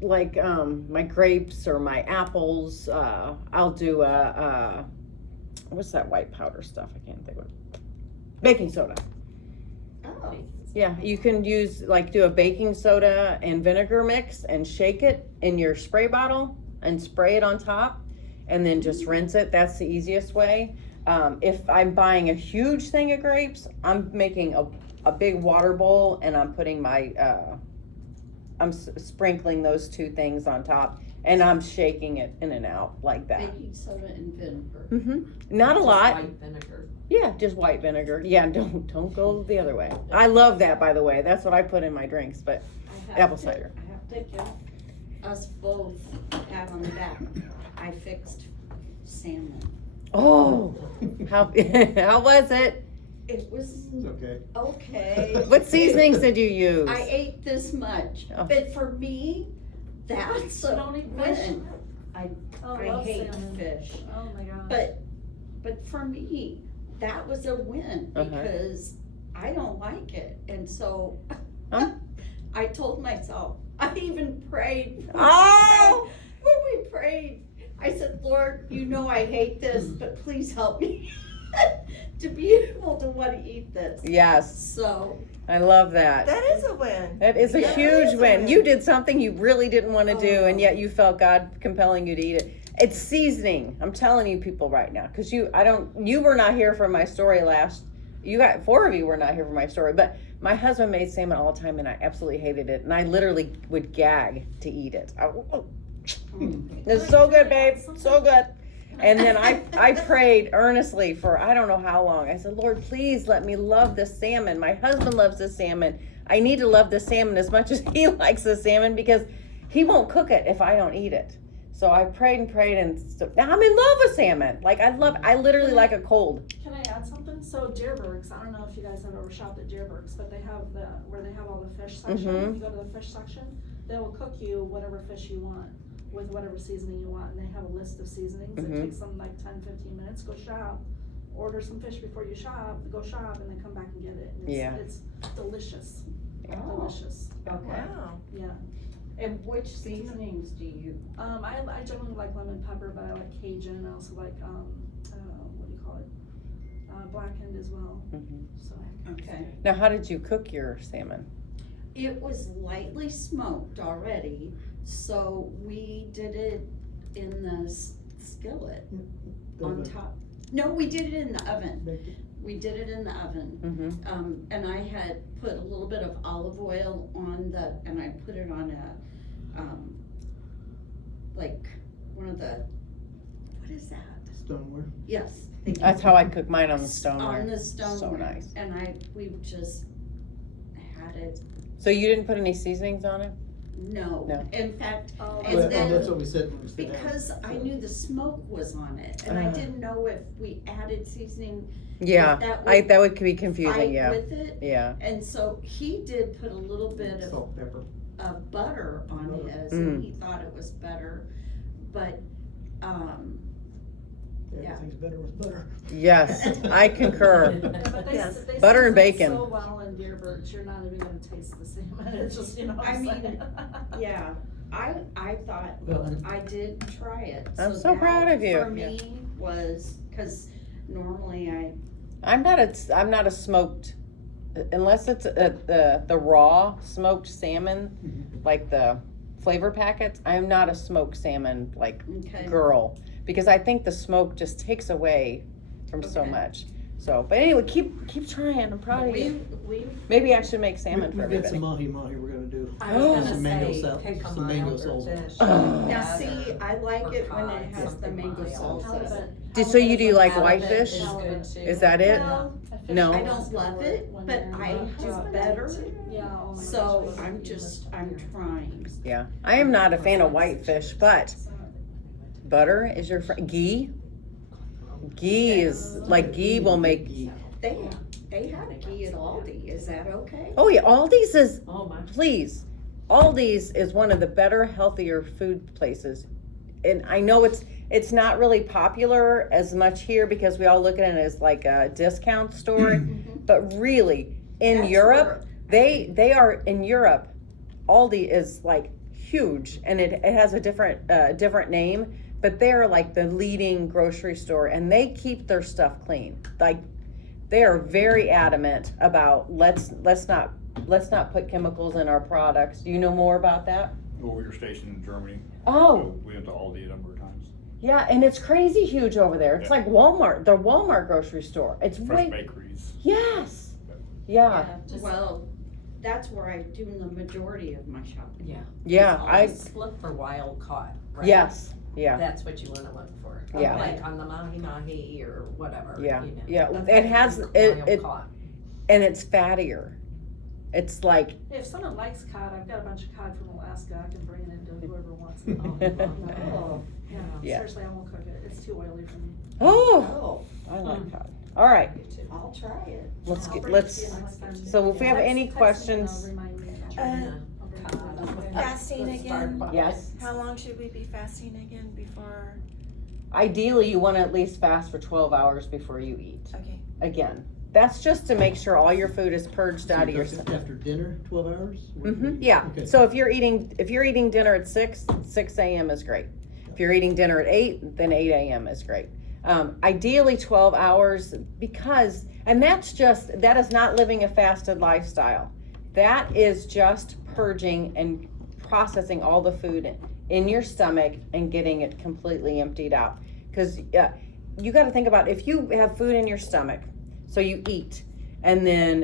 my grapes or my apples, I'll do what's that white powder stuff? I can't think of it. Baking soda. Oh. Yeah, you can use do a baking soda and vinegar mix and shake it in your spray bottle and spray it on top and then just rinse it. That's the easiest way. If I'm buying a huge thing of grapes, I'm making a big water bowl and I'm putting I'm sprinkling those two things on top and I'm shaking it in and out like that. Baking soda and vinegar. Not a just lot. white vinegar? Yeah, just white vinegar. Yeah, don't go the other way. I love that, by the way. That's what I put in my drinks, but apple cider. I have to give us both a pat on the back. I fixed salmon. Oh, how was it? It was Okay. okay. What seasonings did you use? I ate this much, Oh. but for me, that's You a don't eat fish? win. I love hate salmon. fish, Oh my gosh. but for me, that was a win Uh-huh. because I don't like it, and so Huh? I told myself. I even prayed. Oh! When we prayed, I said, Lord, you know I hate this, but please help me to be able to want to eat this. Yes, So, I love that. That is a win. That is a Yeah, huge that is a win. win. You did something you really didn't want to do, and Oh. yet you felt God compelling you to eat it. It's seasoning. I'm telling you people right now, because you were not here for my story four of you were not here for my story, but my husband made salmon all the time and I absolutely hated it. And I literally would gag to eat it. It's so good, babe. So good. And then I prayed earnestly for I don't know how long. I said, Lord, please let me love this salmon. My husband loves this salmon. I need to love this salmon as much as he likes the salmon because he won't cook it if I don't eat it. So I prayed and prayed, and now I'm in love with salmon. Like I literally like a cold. Can I add something? So Deerbergs, I don't know if you guys have ever shopped at Deerbergs, but they have where they have all the fish section. Mhm. You go to the fish section, they will cook you whatever fish you want with whatever seasoning you want, and they have a list of seasonings. Mhm. It takes them like 10-15 minutes. Go shop, order some fish before you shop, go shop, and then come back and get it. And it's delicious. Oh. Delicious. okay. Wow. Yeah. And which seasonings do you? I generally like lemon pepper, but I like Cajun. I also like what do you call it? Blackened as well. Mhm. So Okay. Now, how did you cook your salmon? It was lightly smoked already, so we did it in the skillet on Oven. top. No, we did it in the oven. Baked it. We did it in the oven. Mm-hmm. And I had put a little bit of olive oil and I put it on a, like one of the, what is that? Stoneware. Yes. thank you. That's how I cook mine on the stoneware. On the stoneware. So nice. And we just had it. So you didn't put any seasonings on it? No, No. in fact, Oh, and Well, and then, that's what we said when we sat down. because I So- knew the smoke was on it, and I didn't know if we added seasoning, Yeah, that that would be confusing, fight yeah, with it. yeah. And so he did put a little bit of Salt, pepper. butter on Butter. his, and he thought it was better, but, Yeah. Everything's better with butter. Yes, I concur. Yeah, but Yes. they Butter and season it bacon. so well in Deer Birch, you're not even gonna taste the salmon, it's just, you know what I I'm mean, saying? yeah, I thought, Well, and I did try it. I'm so that proud of you. For me was, cause normally I'm not a smoked, unless it's the raw smoked salmon, Mhm. like the flavor packets. I'm not a smoked salmon like okay. girl, because I think the smoke just takes away from so Okay. much. So, but anyway, keep trying. I'm proud of you. We, Maybe I should make salmon for We've got some everybody. mahi we're gonna do. I was Oh. gonna Some mango say, sal- pick 'em some mango out or salsa. fish Oh. now together see, I like or it when it cod, has the something mango mild. salsa. Did- so you do like Halibut whitefish? is good too. Is that it? Well, No. I don't love it, but I do better, Yeah, oh my so gosh, I'm trying. Yeah, I am not a fan of whitefish, but butter is your friend. Ghee is like ghee will make. They have ghee at Aldi, is that okay? Oh yeah, Aldi's is Oh my. please. Aldi's is one of the better, healthier food places, and I know it's not really popular as much here because we all look at it as like a discount store, but really in That's Europe, they are in Europe. Aldi is like huge, and it has a different name, but they're like the leading grocery store, and they keep their stuff clean. Like they are very adamant about let's not put chemicals in our products. Do you know more about that? Well, we were stationed in Germany. Oh, So we went to Aldi a number of times. yeah, and it's crazy huge over there. It's Yeah. like Walmart, the Walmart grocery store. It's Fresh way bakeries. yes, yeah, Well, that's where I do the majority of my shopping. Yeah. yeah. I Just look for wild caught, right? yes, yeah, That's what you wanna look for. Yeah. Like on the mahi or whatever, yeah, you know. yeah. Okay. It has Wild it caught. and it's fattier. It's like If someone likes cod, I've got a bunch of cod from Alaska, I can bring it into whoever wants it. Oh, Yeah, Yeah. seriously, I won't cook it, it's too oily for me. oh, oh, I like cod. All right, You too. I'll try it. let's I'll get bring it to let's. you next time. So if we have Text- any text me and questions- I'll remind me. Tuna, I'll bring it to you. cod. Fasting Let's again? start Yes. How long should we be fasting again before, Ideally, you want to at least fast for 12 hours before you eat. okay, Again, that's just to make sure all your food is purged out of your system. After dinner, 12 hours? Yeah. Okay. So if you're eating dinner at 6 a.m. is great. If you're eating dinner at 8, then 8 a.m. is great. Ideally 12 hours because, and that is not living a fasted lifestyle. That is just purging and processing all the food in your stomach and getting it completely emptied out. Because you got to think about if you have food in your stomach, so you eat, and then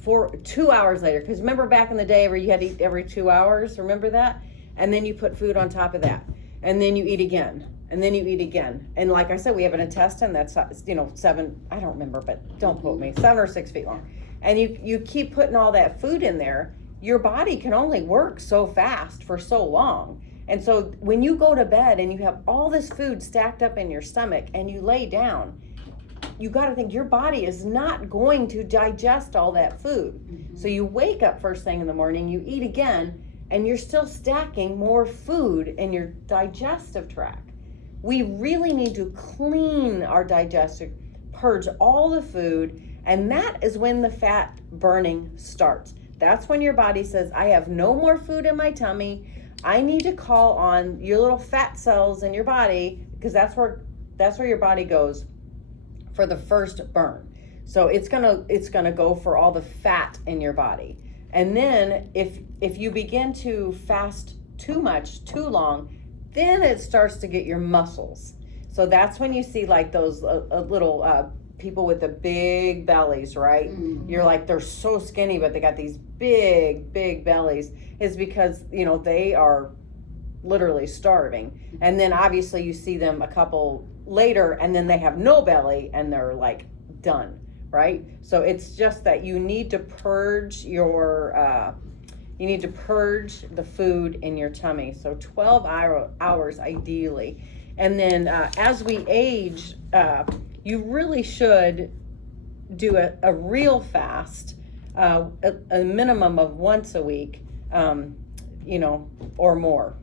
for 2 hours later, because remember back in the day where you had to eat every 2 hours, remember that? And then you put food on top of that, and then you eat again, and then you eat again. And like I said, we have an intestine that's 7, I don't remember, but don't quote me, 7 or 6 feet long. And you keep putting all that food in there, your body can only work so fast for so long. And so when you go to bed and you have all this food stacked up in your stomach and you lay down, you got to think your body is not going to digest all that food. So you wake up first thing in the morning, you eat again, and you're still stacking more food in your digestive tract. We really need to clean our digestive, purge all the food, and that is when the fat burning starts. That's when your body says, I have no more food in my tummy. I need to call on your little fat cells in your body, because that's where your body goes for the first burn. So it's gonna go for all the fat in your body. And then if you begin to fast too much, too long, then it starts to get your muscles. So that's when you see like those little people with the big bellies, right? You're like, they're so skinny, but they got these big bellies, is because, they are literally starving. And then obviously you see them a couple later and then they have no belly and they're like done, right? So it's just that you need to purge your You need to purge the food in your tummy. So 12 hours ideally. And then as we age, you really should do a real fast, a minimum of once a week, or more.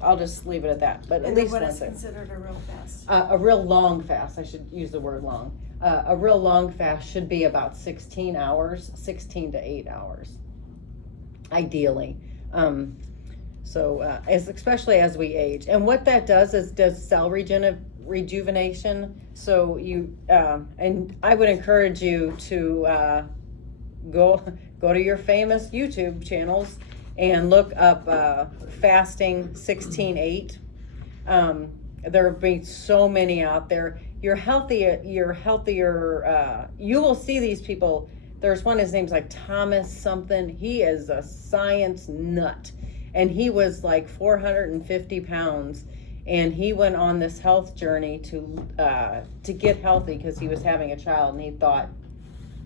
I'll just leave it at that, but at And then least what once is considered a real fast? a real long fast, I should use the word long. A real long fast should be about 16 hours, 16 to 8 hours, ideally. Especially as we age. And what that does cell rejuvenation. So and I would encourage you to go to your famous YouTube channels and look up fasting 16-8. There have been so many out there. You're healthier. You will see these people. There's one, his name's like Thomas something. He is a science nut. And he was like 450 pounds. And he went on this health journey to get healthy because he was having a child. And he thought,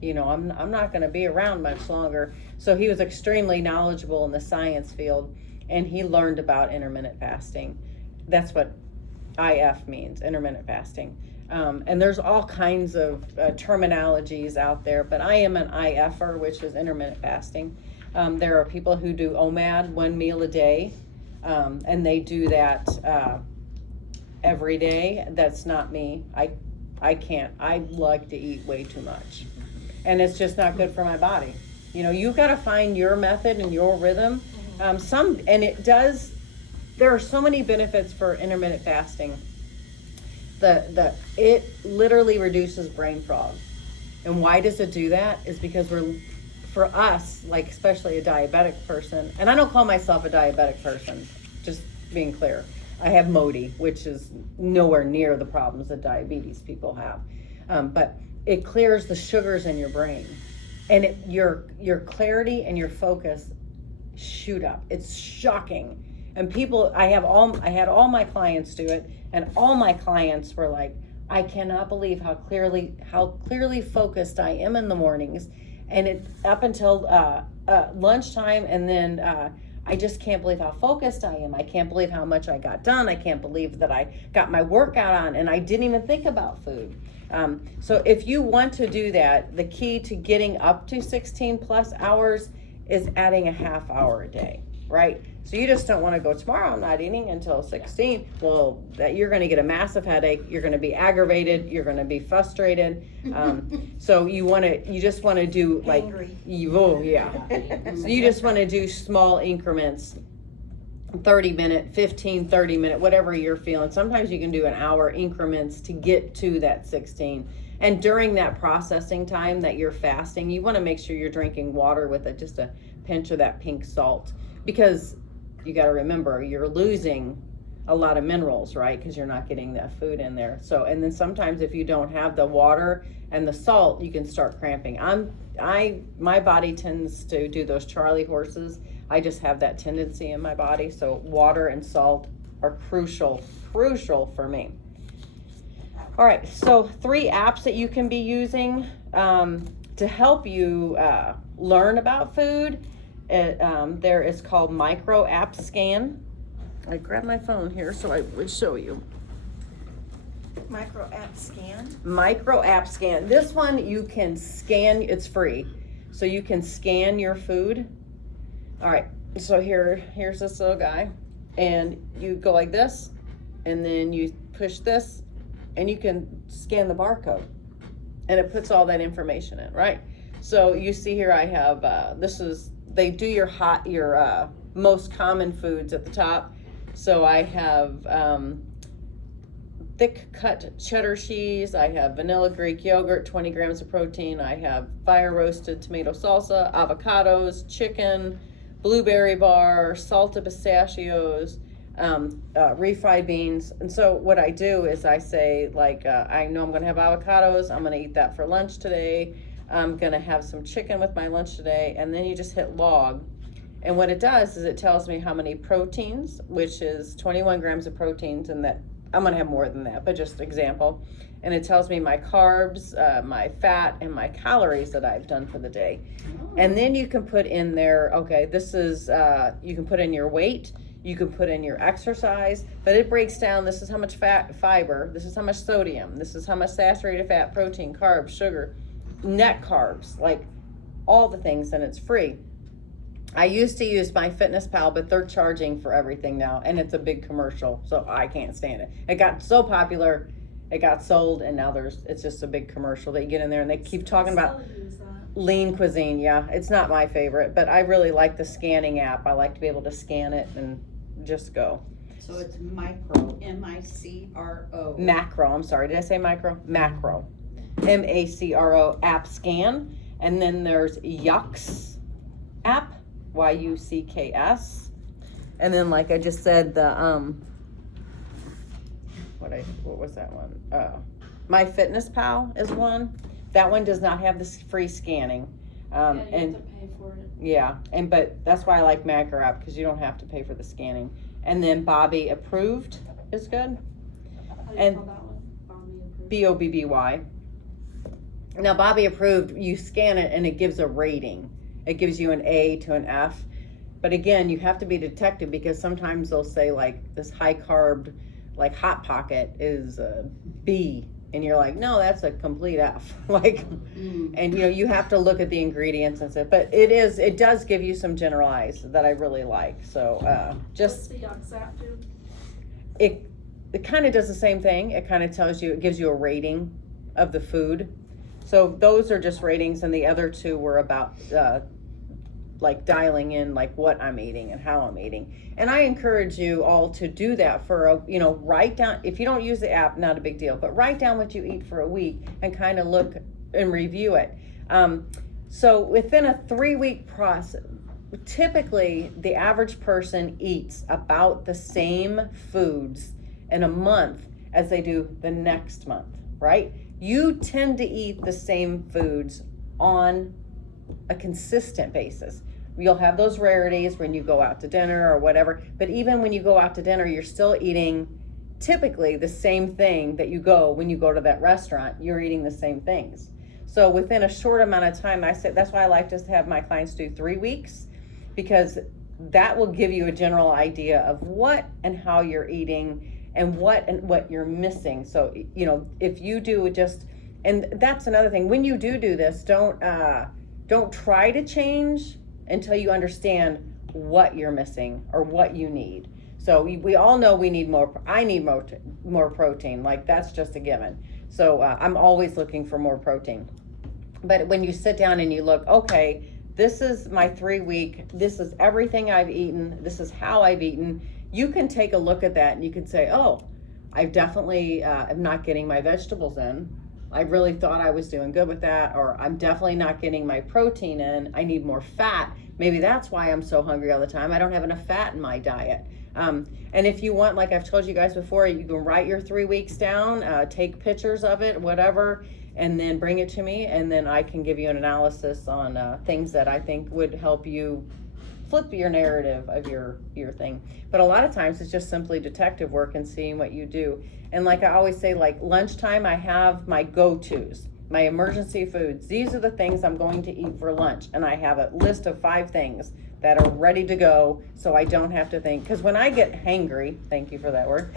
I'm not going to be around much longer. So he was extremely knowledgeable in the science field. And he learned about intermittent fasting. That's what IF means, intermittent fasting. And there's all kinds of terminologies out there, but I am an IFer, which is intermittent fasting. There are people who do OMAD, 1 meal a day, and they do that every day. That's not me. I can't. I like to eat way too much, and it's just not good for my body. You've got to find your method and your rhythm. There are so many benefits for intermittent fasting. It literally reduces brain fog. And why does it do that? Is because for us, like especially a diabetic person, and I don't call myself a diabetic person, just being clear. I have MODY, which is nowhere near the problems that diabetes people have. But it clears the sugars in your brain. And your clarity and your focus shoot up. It's shocking. And I had all my clients do it, and all my clients were like, I cannot believe how clearly focused I am in the mornings, and it up until lunchtime, and then I just can't believe how focused I am. I can't believe how much I got done. I can't believe that I got my workout on, and I didn't even think about food. So if you want to do that, the key to getting up to 16 plus hours is adding a half hour a day, right? So you just don't want to go, tomorrow I'm not eating until 16. Well, that you're going to get a massive headache. You're going to be aggravated. You're going to be frustrated. So you just want to do like, Angry. So you just want to do small increments, 30-minute, 15, 30-minute, whatever you're feeling. Sometimes you can do an hour increments to get to that 16. And during that processing time that you're fasting, you want to make sure you're drinking water with just a pinch of that pink salt, because you got to remember you're losing a lot of minerals, right? Because you're not getting that food in there. So, and then sometimes if you don't have the water and the salt, you can start cramping. My body tends to do those Charlie horses. I just have that tendency in my body. So water and salt are crucial for me. All right, so 3 apps that you can be using to help you learn about food. There is called Micro App Scan. I grabbed my phone here so I would show you. Micro app scan. Micro App Scan. This one you can scan, it's free. So you can scan your food. All right, so here's this little guy. And you go like this, and then you push this, and you can scan the barcode. And it puts all that information in, right? So you see here I have, they do your most common foods at the top. So I have thick cut cheddar cheese, I have vanilla Greek yogurt, 20 grams of protein, I have fire roasted tomato salsa, avocados, chicken, blueberry bar, salted pistachios, refried beans. And so what I do is I say, like, I know I'm gonna have avocados, I'm gonna eat that for lunch today, I'm gonna have some chicken with my lunch today, and then you just hit log. And what it does is it tells me how many proteins, which is 21 grams of proteins in that I'm gonna have more than that, but just example. And it tells me my carbs, my fat, and my calories that I've done for the day. And then you can put in there, okay, this is, you can put in your weight, you can put in your exercise, but it breaks down, this is how much fat, fiber, this is how much sodium, this is how much saturated fat, protein, carbs, sugar, net carbs, like all the things, and it's free. I used to use MyFitnessPal, but they're charging for everything now, and it's a big commercial, so I can't stand it. It got so popular, it got sold, and now it's just a big commercial that you get in there, and they keep talking about Still use that. lean cuisine. Yeah, it's not my favorite, but I really like the scanning app. I like to be able to scan it and just go. So it's micro, M-I-C-R-O. Macro, I'm sorry, did I say micro? Macro. M-A-C-R-O app scan. And then there's Yucks app, Y-U-C-K-S. And then like I just said, the what was that one? MyFitnessPal is one. That one does not have this free scanning. Yeah, you And have to pay for it. yeah, but that's why I like Macro app, because you don't have to pay for the scanning. And then Bobby Approved is good. How do you And- spell that one? Bobby approved. Bobby. Now Bobby Approved, you scan it and it gives a rating. It gives you an A to an F. But again, you have to be detective, because sometimes they'll say like this high carb, like Hot Pocket is a B. And you're like, no, that's a complete F. Like, and you know, you have to look at the ingredients and stuff. But it does give you some generalized that I really like. So What's just the Yucks app do? it kind of does the same thing. It kind of tells you, it gives you a rating of the food. So those are just ratings, and the other two were about like dialing in like what I'm eating and how I'm eating. And I encourage you all to do that for write down, if you don't use the app, not a big deal, but write down what you eat for a week and kind of look and review it. So within a 3-week process, typically the average person eats about the same foods in a month as they do the next month, right? You tend to eat the same foods on a consistent basis. You'll have those rarities when you go out to dinner or whatever, but even when you go out to dinner, you're still eating typically the same thing that you go when you go to that restaurant. You're eating the same things. So within a short amount of time, I say that's why I like to have my clients do 3 weeks, because that will give you a general idea of what and how you're eating and what you're missing. So if you do just, and that's another thing, when you do this, don't try to change until you understand what you're missing or what you need. So we all know we need more. I need more protein. Like that's just a given. So I'm always looking for more protein. But when you sit down and you look, okay, this is my 3-week. This is everything I've eaten. This is how I've eaten. You can take a look at that and you can say, oh, I definitely am not getting my vegetables in. I really thought I was doing good with that, or I'm definitely not getting my protein in. I need more fat. Maybe that's why I'm so hungry all the time. I don't have enough fat in my diet. And if you want, like I've told you guys before, you can write your 3 weeks down, take pictures of it, whatever, and then bring it to me, and then I can give you an analysis on things that I think would help you flip your narrative of your thing. But a lot of times it's just simply detective work and seeing what you do. And like I always say, like lunchtime, I have my go-tos, my emergency foods. These are the things I'm going to eat for lunch. And I have a list of 5 things that are ready to go, so I don't have to think. Because when I get hangry, thank you for that word.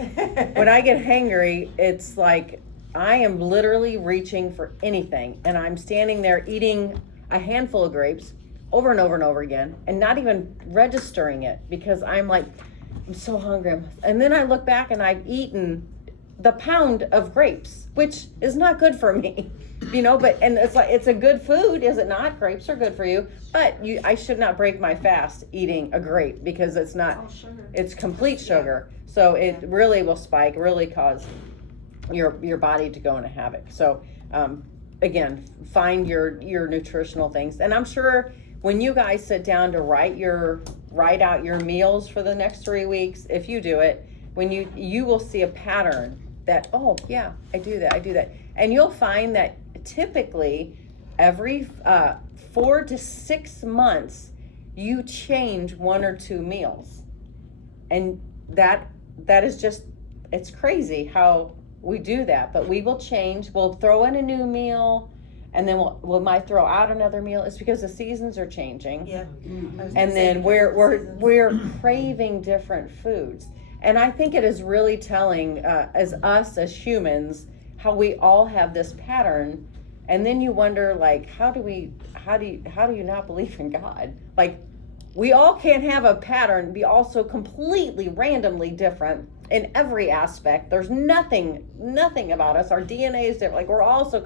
When I get hangry, it's like I am literally reaching for anything. And I'm standing there eating a handful of grapes over and over and over again, and not even registering it, because I'm like, I'm so hungry. And then I look back and I've eaten the pound of grapes, which is not good for me, but, and it's like, it's a good food, is it not? Grapes are good for you, but I should not break my fast eating a grape, because it's not, All sugar. it's complete sugar. So it really will spike, really cause your body to go into havoc. So, again, find your nutritional things. And I'm sure when you guys sit down to write out your meals for the next 3 weeks, if you do it, when you will see a pattern that, oh yeah, I do that. And you'll find that typically every 4 to 6 months, you change 1 or 2 meals. And that is just it's crazy how we do that, but we will change. We'll throw in a new meal, and then we might throw out another meal. It's because the seasons are changing. Yeah. Mhm. I was gonna And say, then because of the seasons. we're craving different foods, and I think it is really telling as us as humans how we all have this pattern. And then you wonder, like, how do you not believe in God? Like, we all can't have a pattern be also completely randomly different in every aspect. There's nothing about us. Our DNA is different. Like, we're all so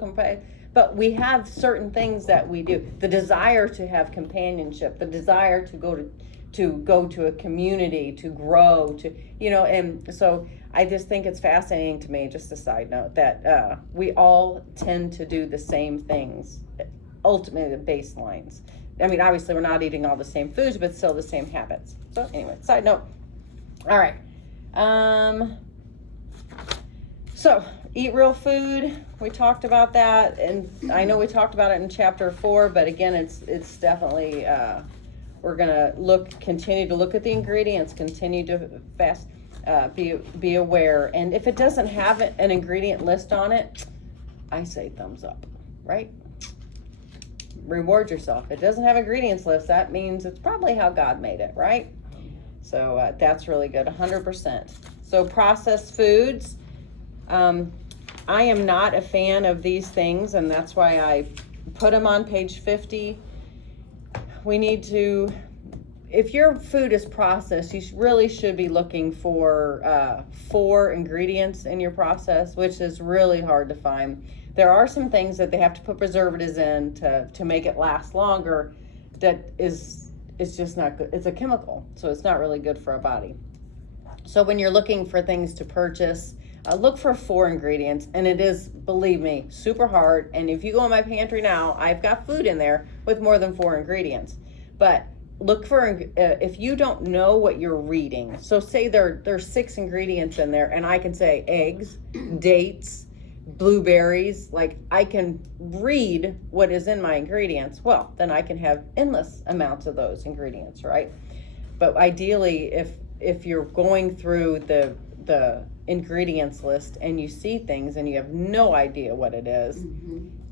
but we have certain things that we do. The desire to have companionship, the desire to go to a community, to grow, and so I just think it's fascinating to me, just a side note, that we all tend to do the same things, ultimately the baselines. I mean, obviously we're not eating all the same foods, but still the same habits. So anyway, side note. All right. So eat real food. We talked about that, and I know we talked about it in chapter 4, but again, it's definitely we're gonna continue to look at the ingredients, continue to be aware, and if it doesn't have an ingredient list on it, I say thumbs up, right? Reward yourself. It doesn't have ingredients list, that means it's probably how God made it, right? So that's really good, 100%. So processed foods, I am not a fan of these things, and that's why I put them on page 50. We need to, if your food is processed, you really should be looking for 4 ingredients in your process, which is really hard to find. There are some things that they have to put preservatives in to make it last longer. That is just not good. It's a chemical, so it's not really good for our body. So when you're looking for things to purchase, look for 4 ingredients, and it is, believe me, super hard. And if you go in my pantry now, I've got food in there with more than 4 ingredients. But look for, if you don't know what you're reading, so say there's 6 ingredients in there, and I can say eggs, dates, blueberries, like I can read what is in my ingredients, well, then I can have endless amounts of those ingredients, right? But ideally, if you're going through the ingredients list and you see things and you have no idea what it is,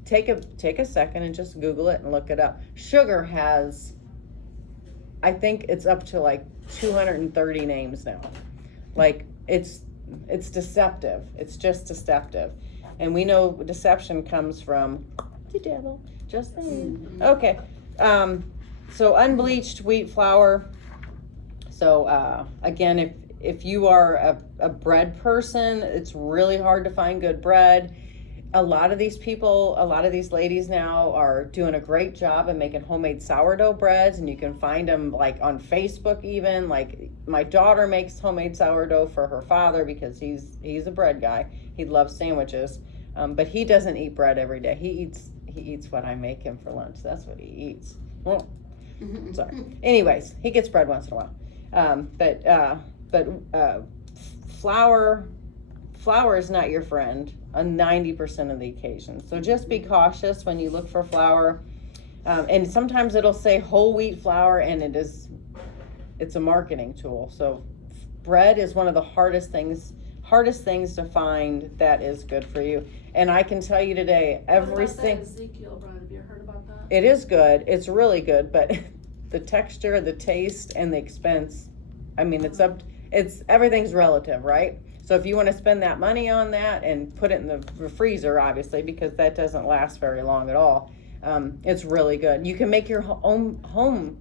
take a second and just Google it and look it up. Sugar has, I think it's up to like 230 names now. Like it's deceptive. It's just deceptive. And we know deception comes from the devil. Just saying. Okay. So unbleached wheat flour. So again, if you are a bread person, it's really hard to find good bread. A lot of these ladies now are doing a great job of making homemade sourdough breads, and you can find them like on Facebook even. Like my daughter makes homemade sourdough for her father because he's a bread guy. He loves sandwiches, but he doesn't eat bread every day. He eats what I make him for lunch. That's what he eats. Well, sorry. Anyways, he gets bread once in a while. But flour is not your friend on 90% of the occasions. So just be cautious when you look for flour. And sometimes it'll say whole wheat flour, and it's a marketing tool. So bread is one of the hardest things to find that is good for you. And I can tell you today, What about everything. that Ezekiel bread? Have you heard about that? It is good. It's really good, but the texture, the taste, and the expense, I mean, everything's relative, right? So if you want to spend that money on that and put it in the freezer, obviously, because that doesn't last very long at all, it's really good. You can make your own homemade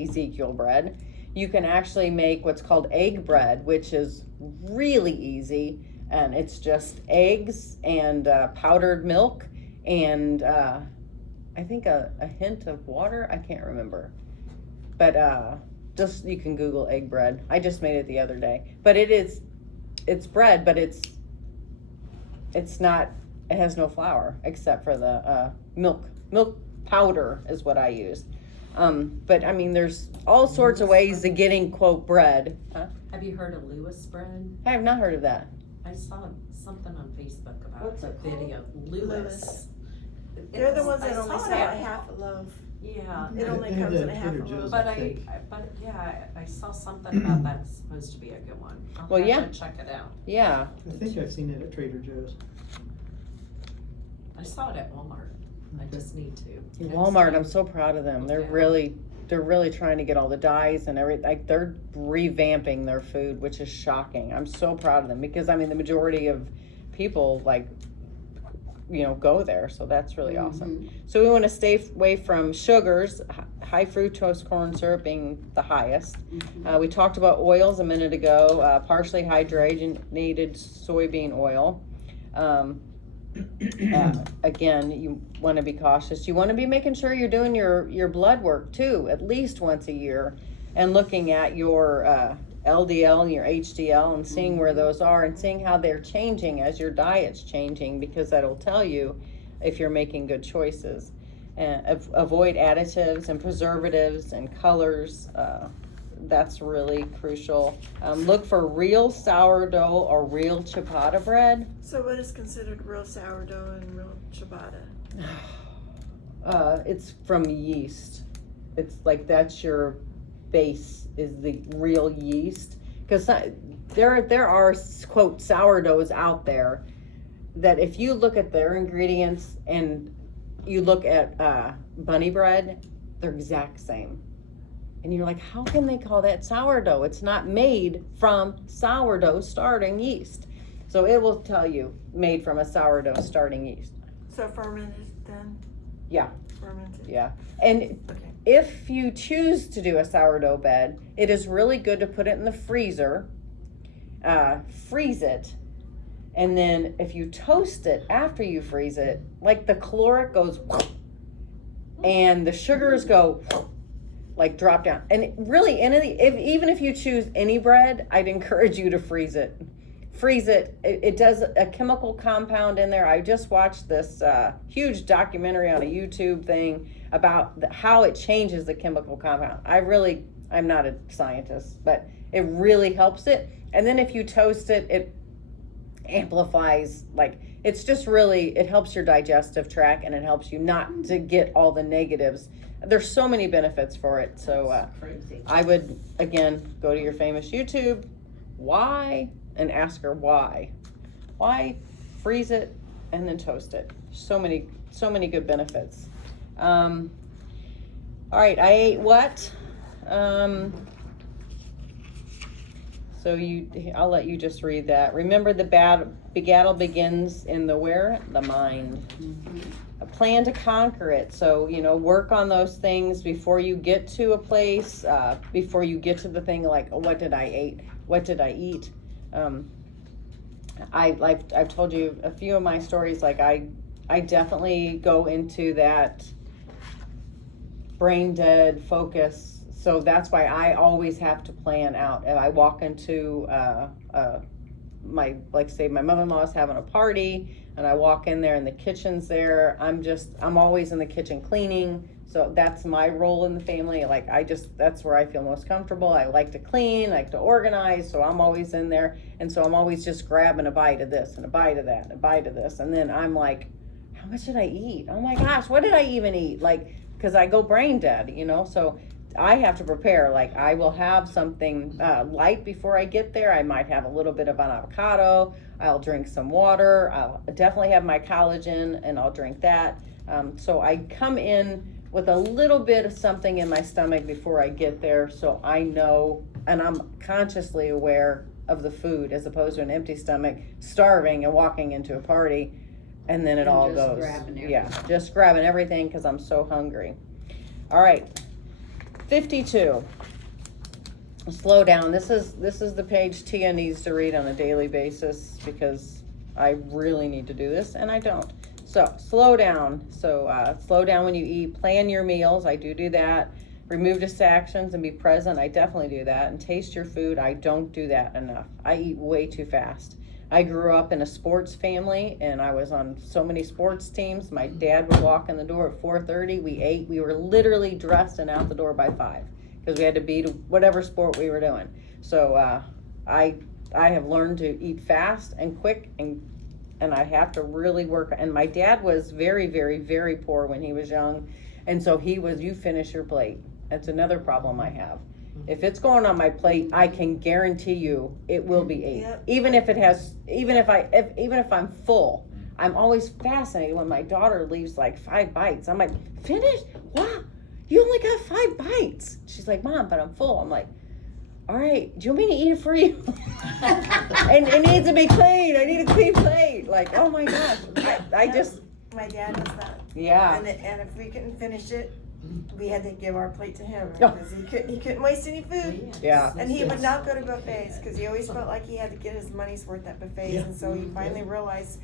Ezekiel bread. You can actually make what's called egg bread, which is really easy, and it's just eggs and powdered milk and I think a hint of water. I can't remember, but just you can Google egg bread. I just made it the other day, but it's bread, but it's not. It has no flour except for the milk powder is what I use. But I mean, there's all sorts of ways of getting quote bread. Huh? Have you heard of Lewis bread? I have not heard of that. I saw something on Facebook about What's the it called? video. Lewis. They're the ones that I only saw sell it a at- half a loaf. Yeah. It only They have comes in that a half a Trader loaf. Joe's, But think. I saw something about that's supposed to be a good one. I'll Well, have yeah. to check it out. Yeah, I think I've seen it at Trader Joe's. I saw it at Walmart. I just need to. next Walmart, time. I'm so proud of them. They're Yeah. really trying to get all the dyes and everything. Like, they're revamping their food, which is shocking. I'm so proud of them because I mean the majority of people like, you know, go there, so that's really awesome. So we want to stay away from sugars, high fructose corn syrup being the highest. We talked about oils a minute ago, partially hydrogenated soybean oil. Again, you want to be cautious. You want to be making sure you're doing your blood work too, at least once a year, and looking at your LDL and your HDL and seeing where those are and seeing how they're changing as your diet's changing, because that'll tell you if you're making good choices. Avoid additives and preservatives and colors. That's really crucial. Look for real sourdough or real ciabatta bread. So what is considered real sourdough and real ciabatta? It's from yeast. It's like that's your base is the real yeast, because there are quote sourdoughs out there that if you look at their ingredients and you look at bunny bread, they're exact same. And you're like, how can they call that sourdough? It's not made from sourdough starting yeast. So it will tell you made from a sourdough starting yeast. So fermented then? Yeah. Fermented. Yeah. And Okay. if you choose to do a sourdough bed, it is really good to put it in the freezer, freeze it, and then if you toast it after you freeze it, like the caloric goes and the sugars go like drop down. And really, even if you choose any bread, I'd encourage you to freeze it. Freeze it. It does a chemical compound in there. I just watched this huge documentary on a YouTube thing about how it changes the chemical compound. I'm not a scientist, but it really helps it. And then if you toast it, it amplifies, like, it's just really, it helps your digestive tract and it helps you not to get all the negatives. There's so many benefits for it. So Crazy. I would, again, go to your famous YouTube, why, and ask her why. Why freeze it and then toast it? So many good benefits. All right, I ate what? So I'll let you just read that. Remember, the battle begins in the where? The mind. A plan to conquer it. So, work on those things before you get to a place, before you get to the thing like, oh, what did I eat? What did I eat? I've told you a few of my stories. Like I definitely go into that brain dead focus. So that's why I always have to plan out. If I walk into my mother-in-law's having a party and I walk in there and the kitchen's there, I'm always in the kitchen cleaning. So that's my role in the family. That's where I feel most comfortable. I like to clean, I like to organize. So I'm always in there. And so I'm always just grabbing a bite of this and a bite of that and a bite of this. And then I'm like, how much did I eat? Oh my gosh, what did I even eat? Because I go brain dead, so I have to prepare. Like, I will have something light before I get there. I might have a little bit of an avocado. I'll drink some water. I'll definitely have my collagen and I'll drink that. So I come in with a little bit of something in my stomach before I get there, so I know, and I'm consciously aware of the food as opposed to an empty stomach, starving and walking into a party, and then it all just goes. grabbing Yeah, everything. just grabbing everything because I'm so hungry. All right, 52. Slow down. This is the page Tia needs to read on a daily basis because I really need to do this and I don't. So slow down. So slow down when you eat. Plan your meals. I do that. Remove distractions and be present. I definitely do that. And taste your food. I don't do that enough. I eat way too fast. I grew up in a sports family and I was on so many sports teams. My dad would walk in the door at 4:30. We ate. We were literally dressed and out the door by 5 because we had to be to whatever sport we were doing. So I have learned to eat fast and quick and I have to really work. And my dad was very, very, very poor when he was young. And so you finish your plate. That's another problem I have. If it's going on my plate, I can guarantee you it will be ate. Yep. Even if I'm full. I'm always fascinated when my daughter leaves like 5 bites. I'm like, finish? Wow, you only got 5 bites. She's like, Mom, but I'm full. I'm like, all right, do you want me to eat it for you? And it needs to be clean. I need a clean plate. Like, oh my gosh. I just, My dad does that. yeah. And if we couldn't finish it, we had to give our plate to him Oh. because he couldn't waste any food. Yeah. And he would not go to buffets because he always felt like he had to get his money's worth at buffets. Yeah. And so he finally realized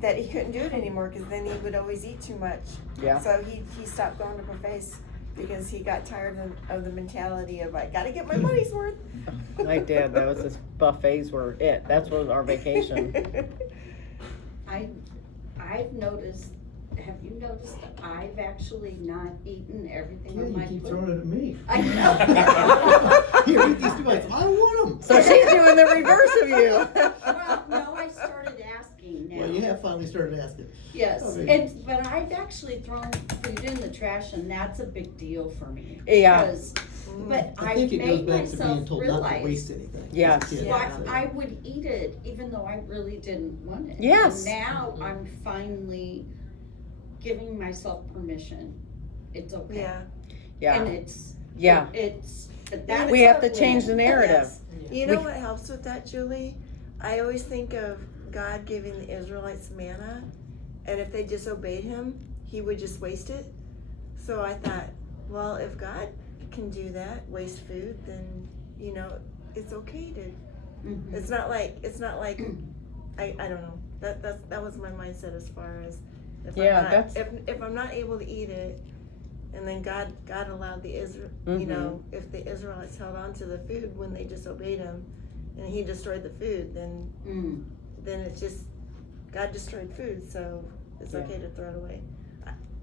that he couldn't do it anymore because then he would always eat too much. Yeah. So he stopped going to buffets because he got tired of the mentality of I gotta get my money's worth. My dad, that was his buffets were it. That's what was our vacation. I've noticed, have you noticed that I've actually not eaten everything Yeah, on you my keep plate? throwing it at me. I know. Here, eat these 2 bites. I want them. So she's doing the reverse of you. Well, no, I started asking now. Well, you have finally started asking. Yes, Okay. but I've actually thrown food in the trash and that's a big deal for me. Yeah. Because- But I I think it goes made back to being myself told not to waste realize, anything. Yes. as a kid. Yeah. I would eat it even though I really didn't want it. Yes. And now I'm finally giving myself permission. It's okay. Yeah. Yeah. And it's, Yeah. that's. We have to change the narrative. Yes. You know We- what helps with that, Julie? I always think of God giving the Israelites manna, and if they disobeyed him, he would just waste it. So I thought, well, if God can do that, waste food, then, you know, it's okay to. Mhm. It's not like I don't know. That was my mindset as far as if Yeah, I'm not, that's- if I'm not able to eat it, and then God allowed the you Mhm. know, if the Israelites held on to the food when they disobeyed him, and he destroyed the food, then it's just God destroyed food, so it's Yeah. okay to throw it away.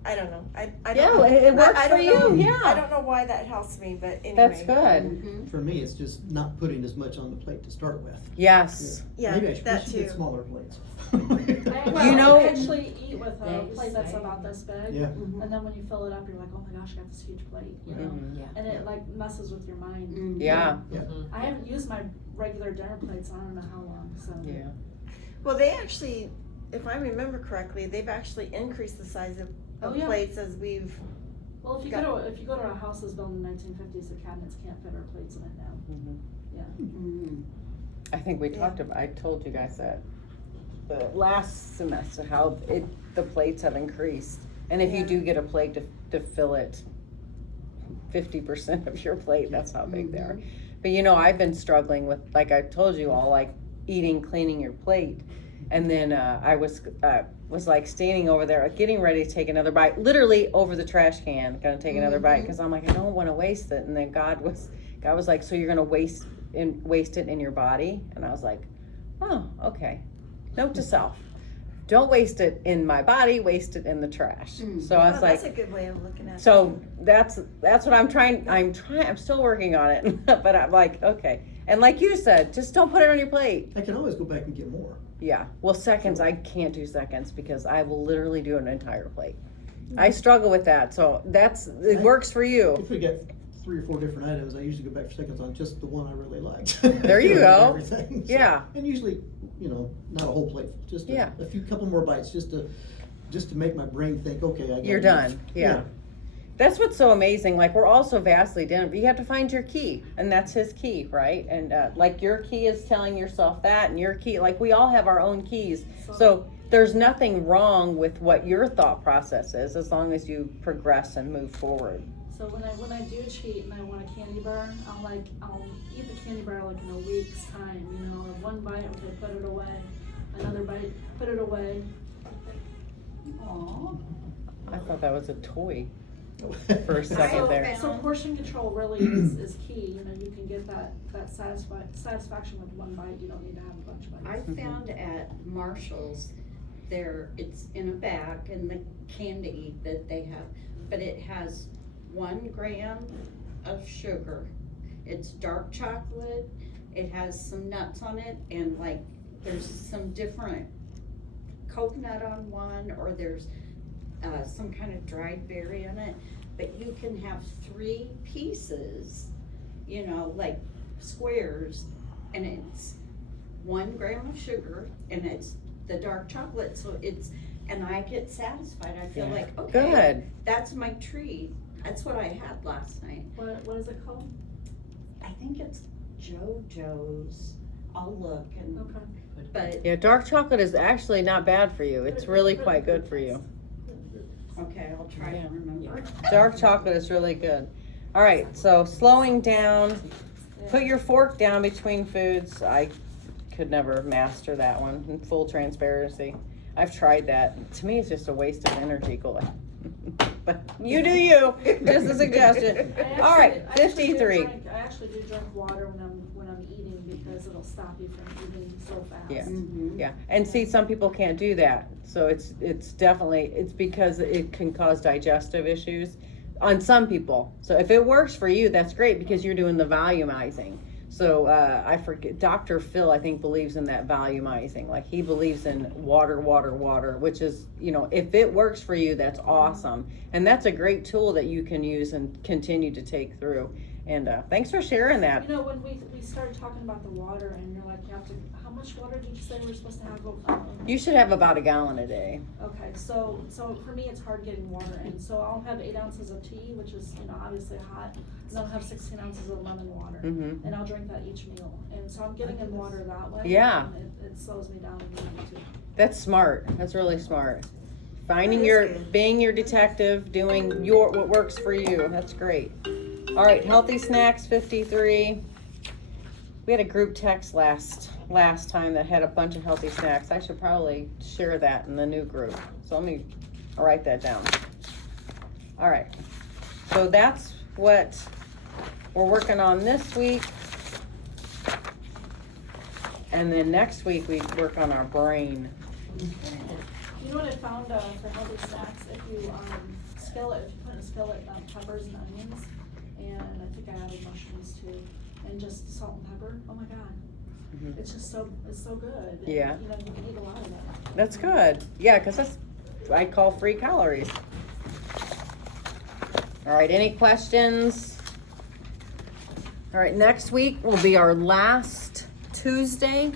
I don't know. I don't Yeah, know. it works I for don't you, know. yeah. I don't know why that helps me, but anyway. That's good. Mhm. For me, it's just not putting as much on the plate to start with. Yes. Yeah, Maybe I should, that we should get too. smaller plates. You know- I actually eat with a They plate that's say. about this big. Yeah. Mhm. And then when you fill it up, you're like, oh my gosh, I got this huge plate, you know? Mhm. Yeah. And it like messes with your mind. Mhm. Yeah. I haven't used my regular dinner plates in I don't know how long, so. Yeah. Well, they actually, if I remember correctly, they've actually increased the size of Oh, yeah. plates as we've. Well, if you go to a house that's built in the 1950s, the cabinets can't fit our plates in it now. Mhm. Mhm. I think we Yeah. talked about, I told you guys that the last semester, how the plates have increased. And if you Yeah. do get a plate to fill it 50% of your plate, that's how big they are. But you know, I've been struggling with, like I told you all, like cleaning your plate. And then I was like standing over there, getting ready to take another bite, literally over the trash can, gonna take another bite, because I'm like, I don't want to waste it. And then God was like, so you're gonna waste it in your body? And I was like, oh, okay. Note to self: don't waste it in my body, waste it in the trash. So I was like, That's a good way of looking at it. so that's what I'm trying. I'm still working on it, but I'm like, okay. And like you said, just don't put it on your plate. I can always go back and get more. Yeah. Well, seconds, I can't do seconds because I will literally do an entire plate. I struggle with that. So it works for you. If we got 3 or 4 different items, I usually go back for seconds on just the one I really liked. There you go. Everything. So- Yeah. And usually, you know, not a whole plate, just Yeah. a few couple more bites, just to make my brain think, okay, I got You're enough. done. Yeah. That's what's so amazing. Like, we're all so vastly different. You have to find your key, and that's his key, right? And like, your key is telling yourself that, and your key, like, we all have our own keys. So there's nothing wrong with what your thought process is, as long as you progress and move forward. So when I do cheat and I want a candy bar, I'll eat the candy bar like in a week's time. You know, one bite, okay, put it away. Another bite, put it away. Aw. I thought that was a toy for a second So- there. So portion control really is key. You know, you can get that satisfaction with one bite. You don't need to have a bunch of I bites. found at Marshall's, it's in a bag in the candy that they have, but it has 1 gram of sugar. It's dark chocolate, it has some nuts on it, and like, there's some different coconut on one, or there's some kind of dried berry in it, but you can have 3 pieces, you know, like squares, and it's 1 gram of sugar, and it's the dark chocolate, so it's, and I get satisfied, I feel Yeah. like, okay, Good. that's my treat. That's what I had last night. What is it called? I think it's JoJo's, I'll look and, Okay. but, Yeah, dark chocolate is actually not bad for you. It's really quite good for you. okay, I'll try Yeah. to remember. Dark chocolate is really good. All right, so slowing down, put your fork down between foods. I could never master that one in full transparency. I've tried that. To me, it's just a waste of energy going. But you do you, just a suggestion. All right, 53. I actually do drink water when I'm eating because it'll stop you from eating so fast. Yeah. Mhm. Yeah, and see, some people can't do that, so it's definitely, it's because it can cause digestive issues on some people. So if it works for you, that's great, because you're doing the volumizing. So I forget, Dr. Phil, I think, believes in that volumizing. Like, he believes in water, which is, you know, if it works for you, that's awesome. And that's a great tool that you can use and continue to take through. And thanks for sharing that. You know, when we started talking about the water, and you're like, you have to, how much water did you say we're supposed to have? You should have about a gallon a day. Okay, so for me, it's hard getting water in, so I'll have 8 ounces of tea, which is, you know, obviously hot, and I'll have 16 ounces of lemon water, Mm-hmm. and I'll drink that each meal, and so I'm getting in water that way. Yeah. And it slows me down a little too. That's smart. That's really smart. Finding That is your, good. being your detective, doing what works for you. That's great. All right, healthy snacks, 53. We had a group text last time that had a bunch of healthy snacks. I should probably share that in the new group. So let me write that down. All right. So that's what we're working on this week. And then next week we work on our brain. You know what I found for healthy snacks? If you skillet, if you put in a skillet peppers and onions, and I think I added mushrooms too, and just salt and pepper. Oh my God, Mhm. it's so good. And, Yeah. you know, you can eat a lot of it. That's good. Yeah, because that's, I call free calories. All right, any questions? All right, next week will be our last Tuesday.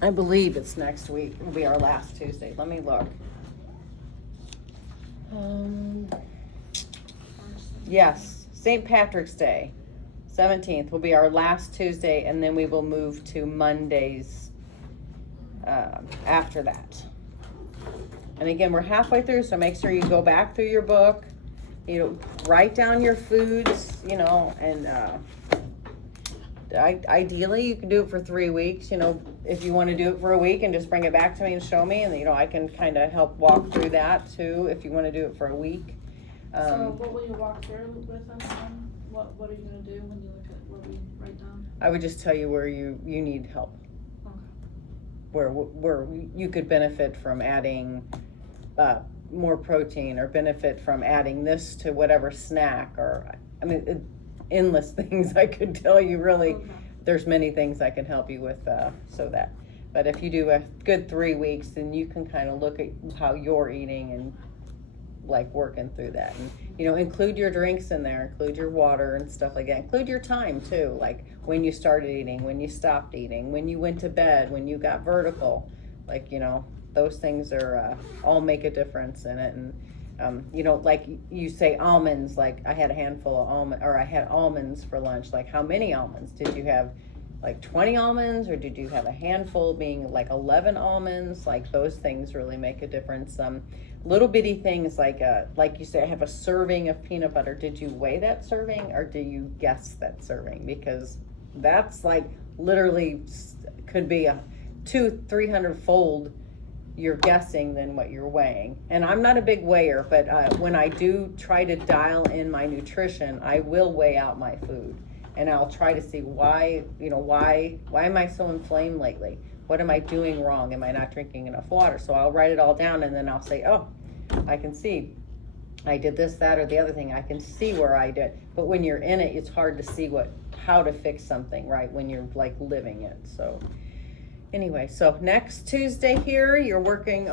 I believe it's next week. It'll be our last Tuesday. Let me look. Yes, St. Patrick's Day, 17th will be our last Tuesday, and then we will move to Mondays after that. And again, we're halfway through, so make sure you go back through your book, you know, write down your foods, you know, and ideally you can do it for 3 weeks, you know, if you want to do it for a week and just bring it back to me and show me, and you know, I can kind of help walk through that too, if you want to do it for a week. So what will you walk through with us on? What are you gonna do when you look at what we write down? I would just tell you where you need help, Okay. where you could benefit from adding more protein, or benefit from adding this to whatever snack, or I mean, endless things I could tell you. Really, Okay. there's many things I can help you with. So that, but if you do a good 3 weeks, then you can kind of look at how you're eating and like working through that, and you know, include your drinks in there, include your water and stuff like that, include your time too, like when you started eating, when you stopped eating, when you went to bed, when you got vertical, like, you know, those things are all make a difference in it. And you know, like you say almonds, like I had a handful of I had almonds for lunch. Like, how many almonds did you have? Like 20 almonds, or did you have a handful being like 11 almonds? Like, those things really make a difference. Little bitty things like you say, I have a serving of peanut butter. Did you weigh that serving, or do you guess that serving? Because that's like literally could be a 200-300 fold you're guessing than what you're weighing. And I'm not a big weigher, but when I do try to dial in my nutrition, I will weigh out my food, and I'll try to see why am I so inflamed lately? What am I doing wrong? Am I not drinking enough water? So I'll write it all down, and then I'll say, oh, I can see I did this, that, or the other thing. I can see where I did. But when you're in it, it's hard to see how to fix something, right? When you're like living it. So anyway, so next Tuesday here, you're working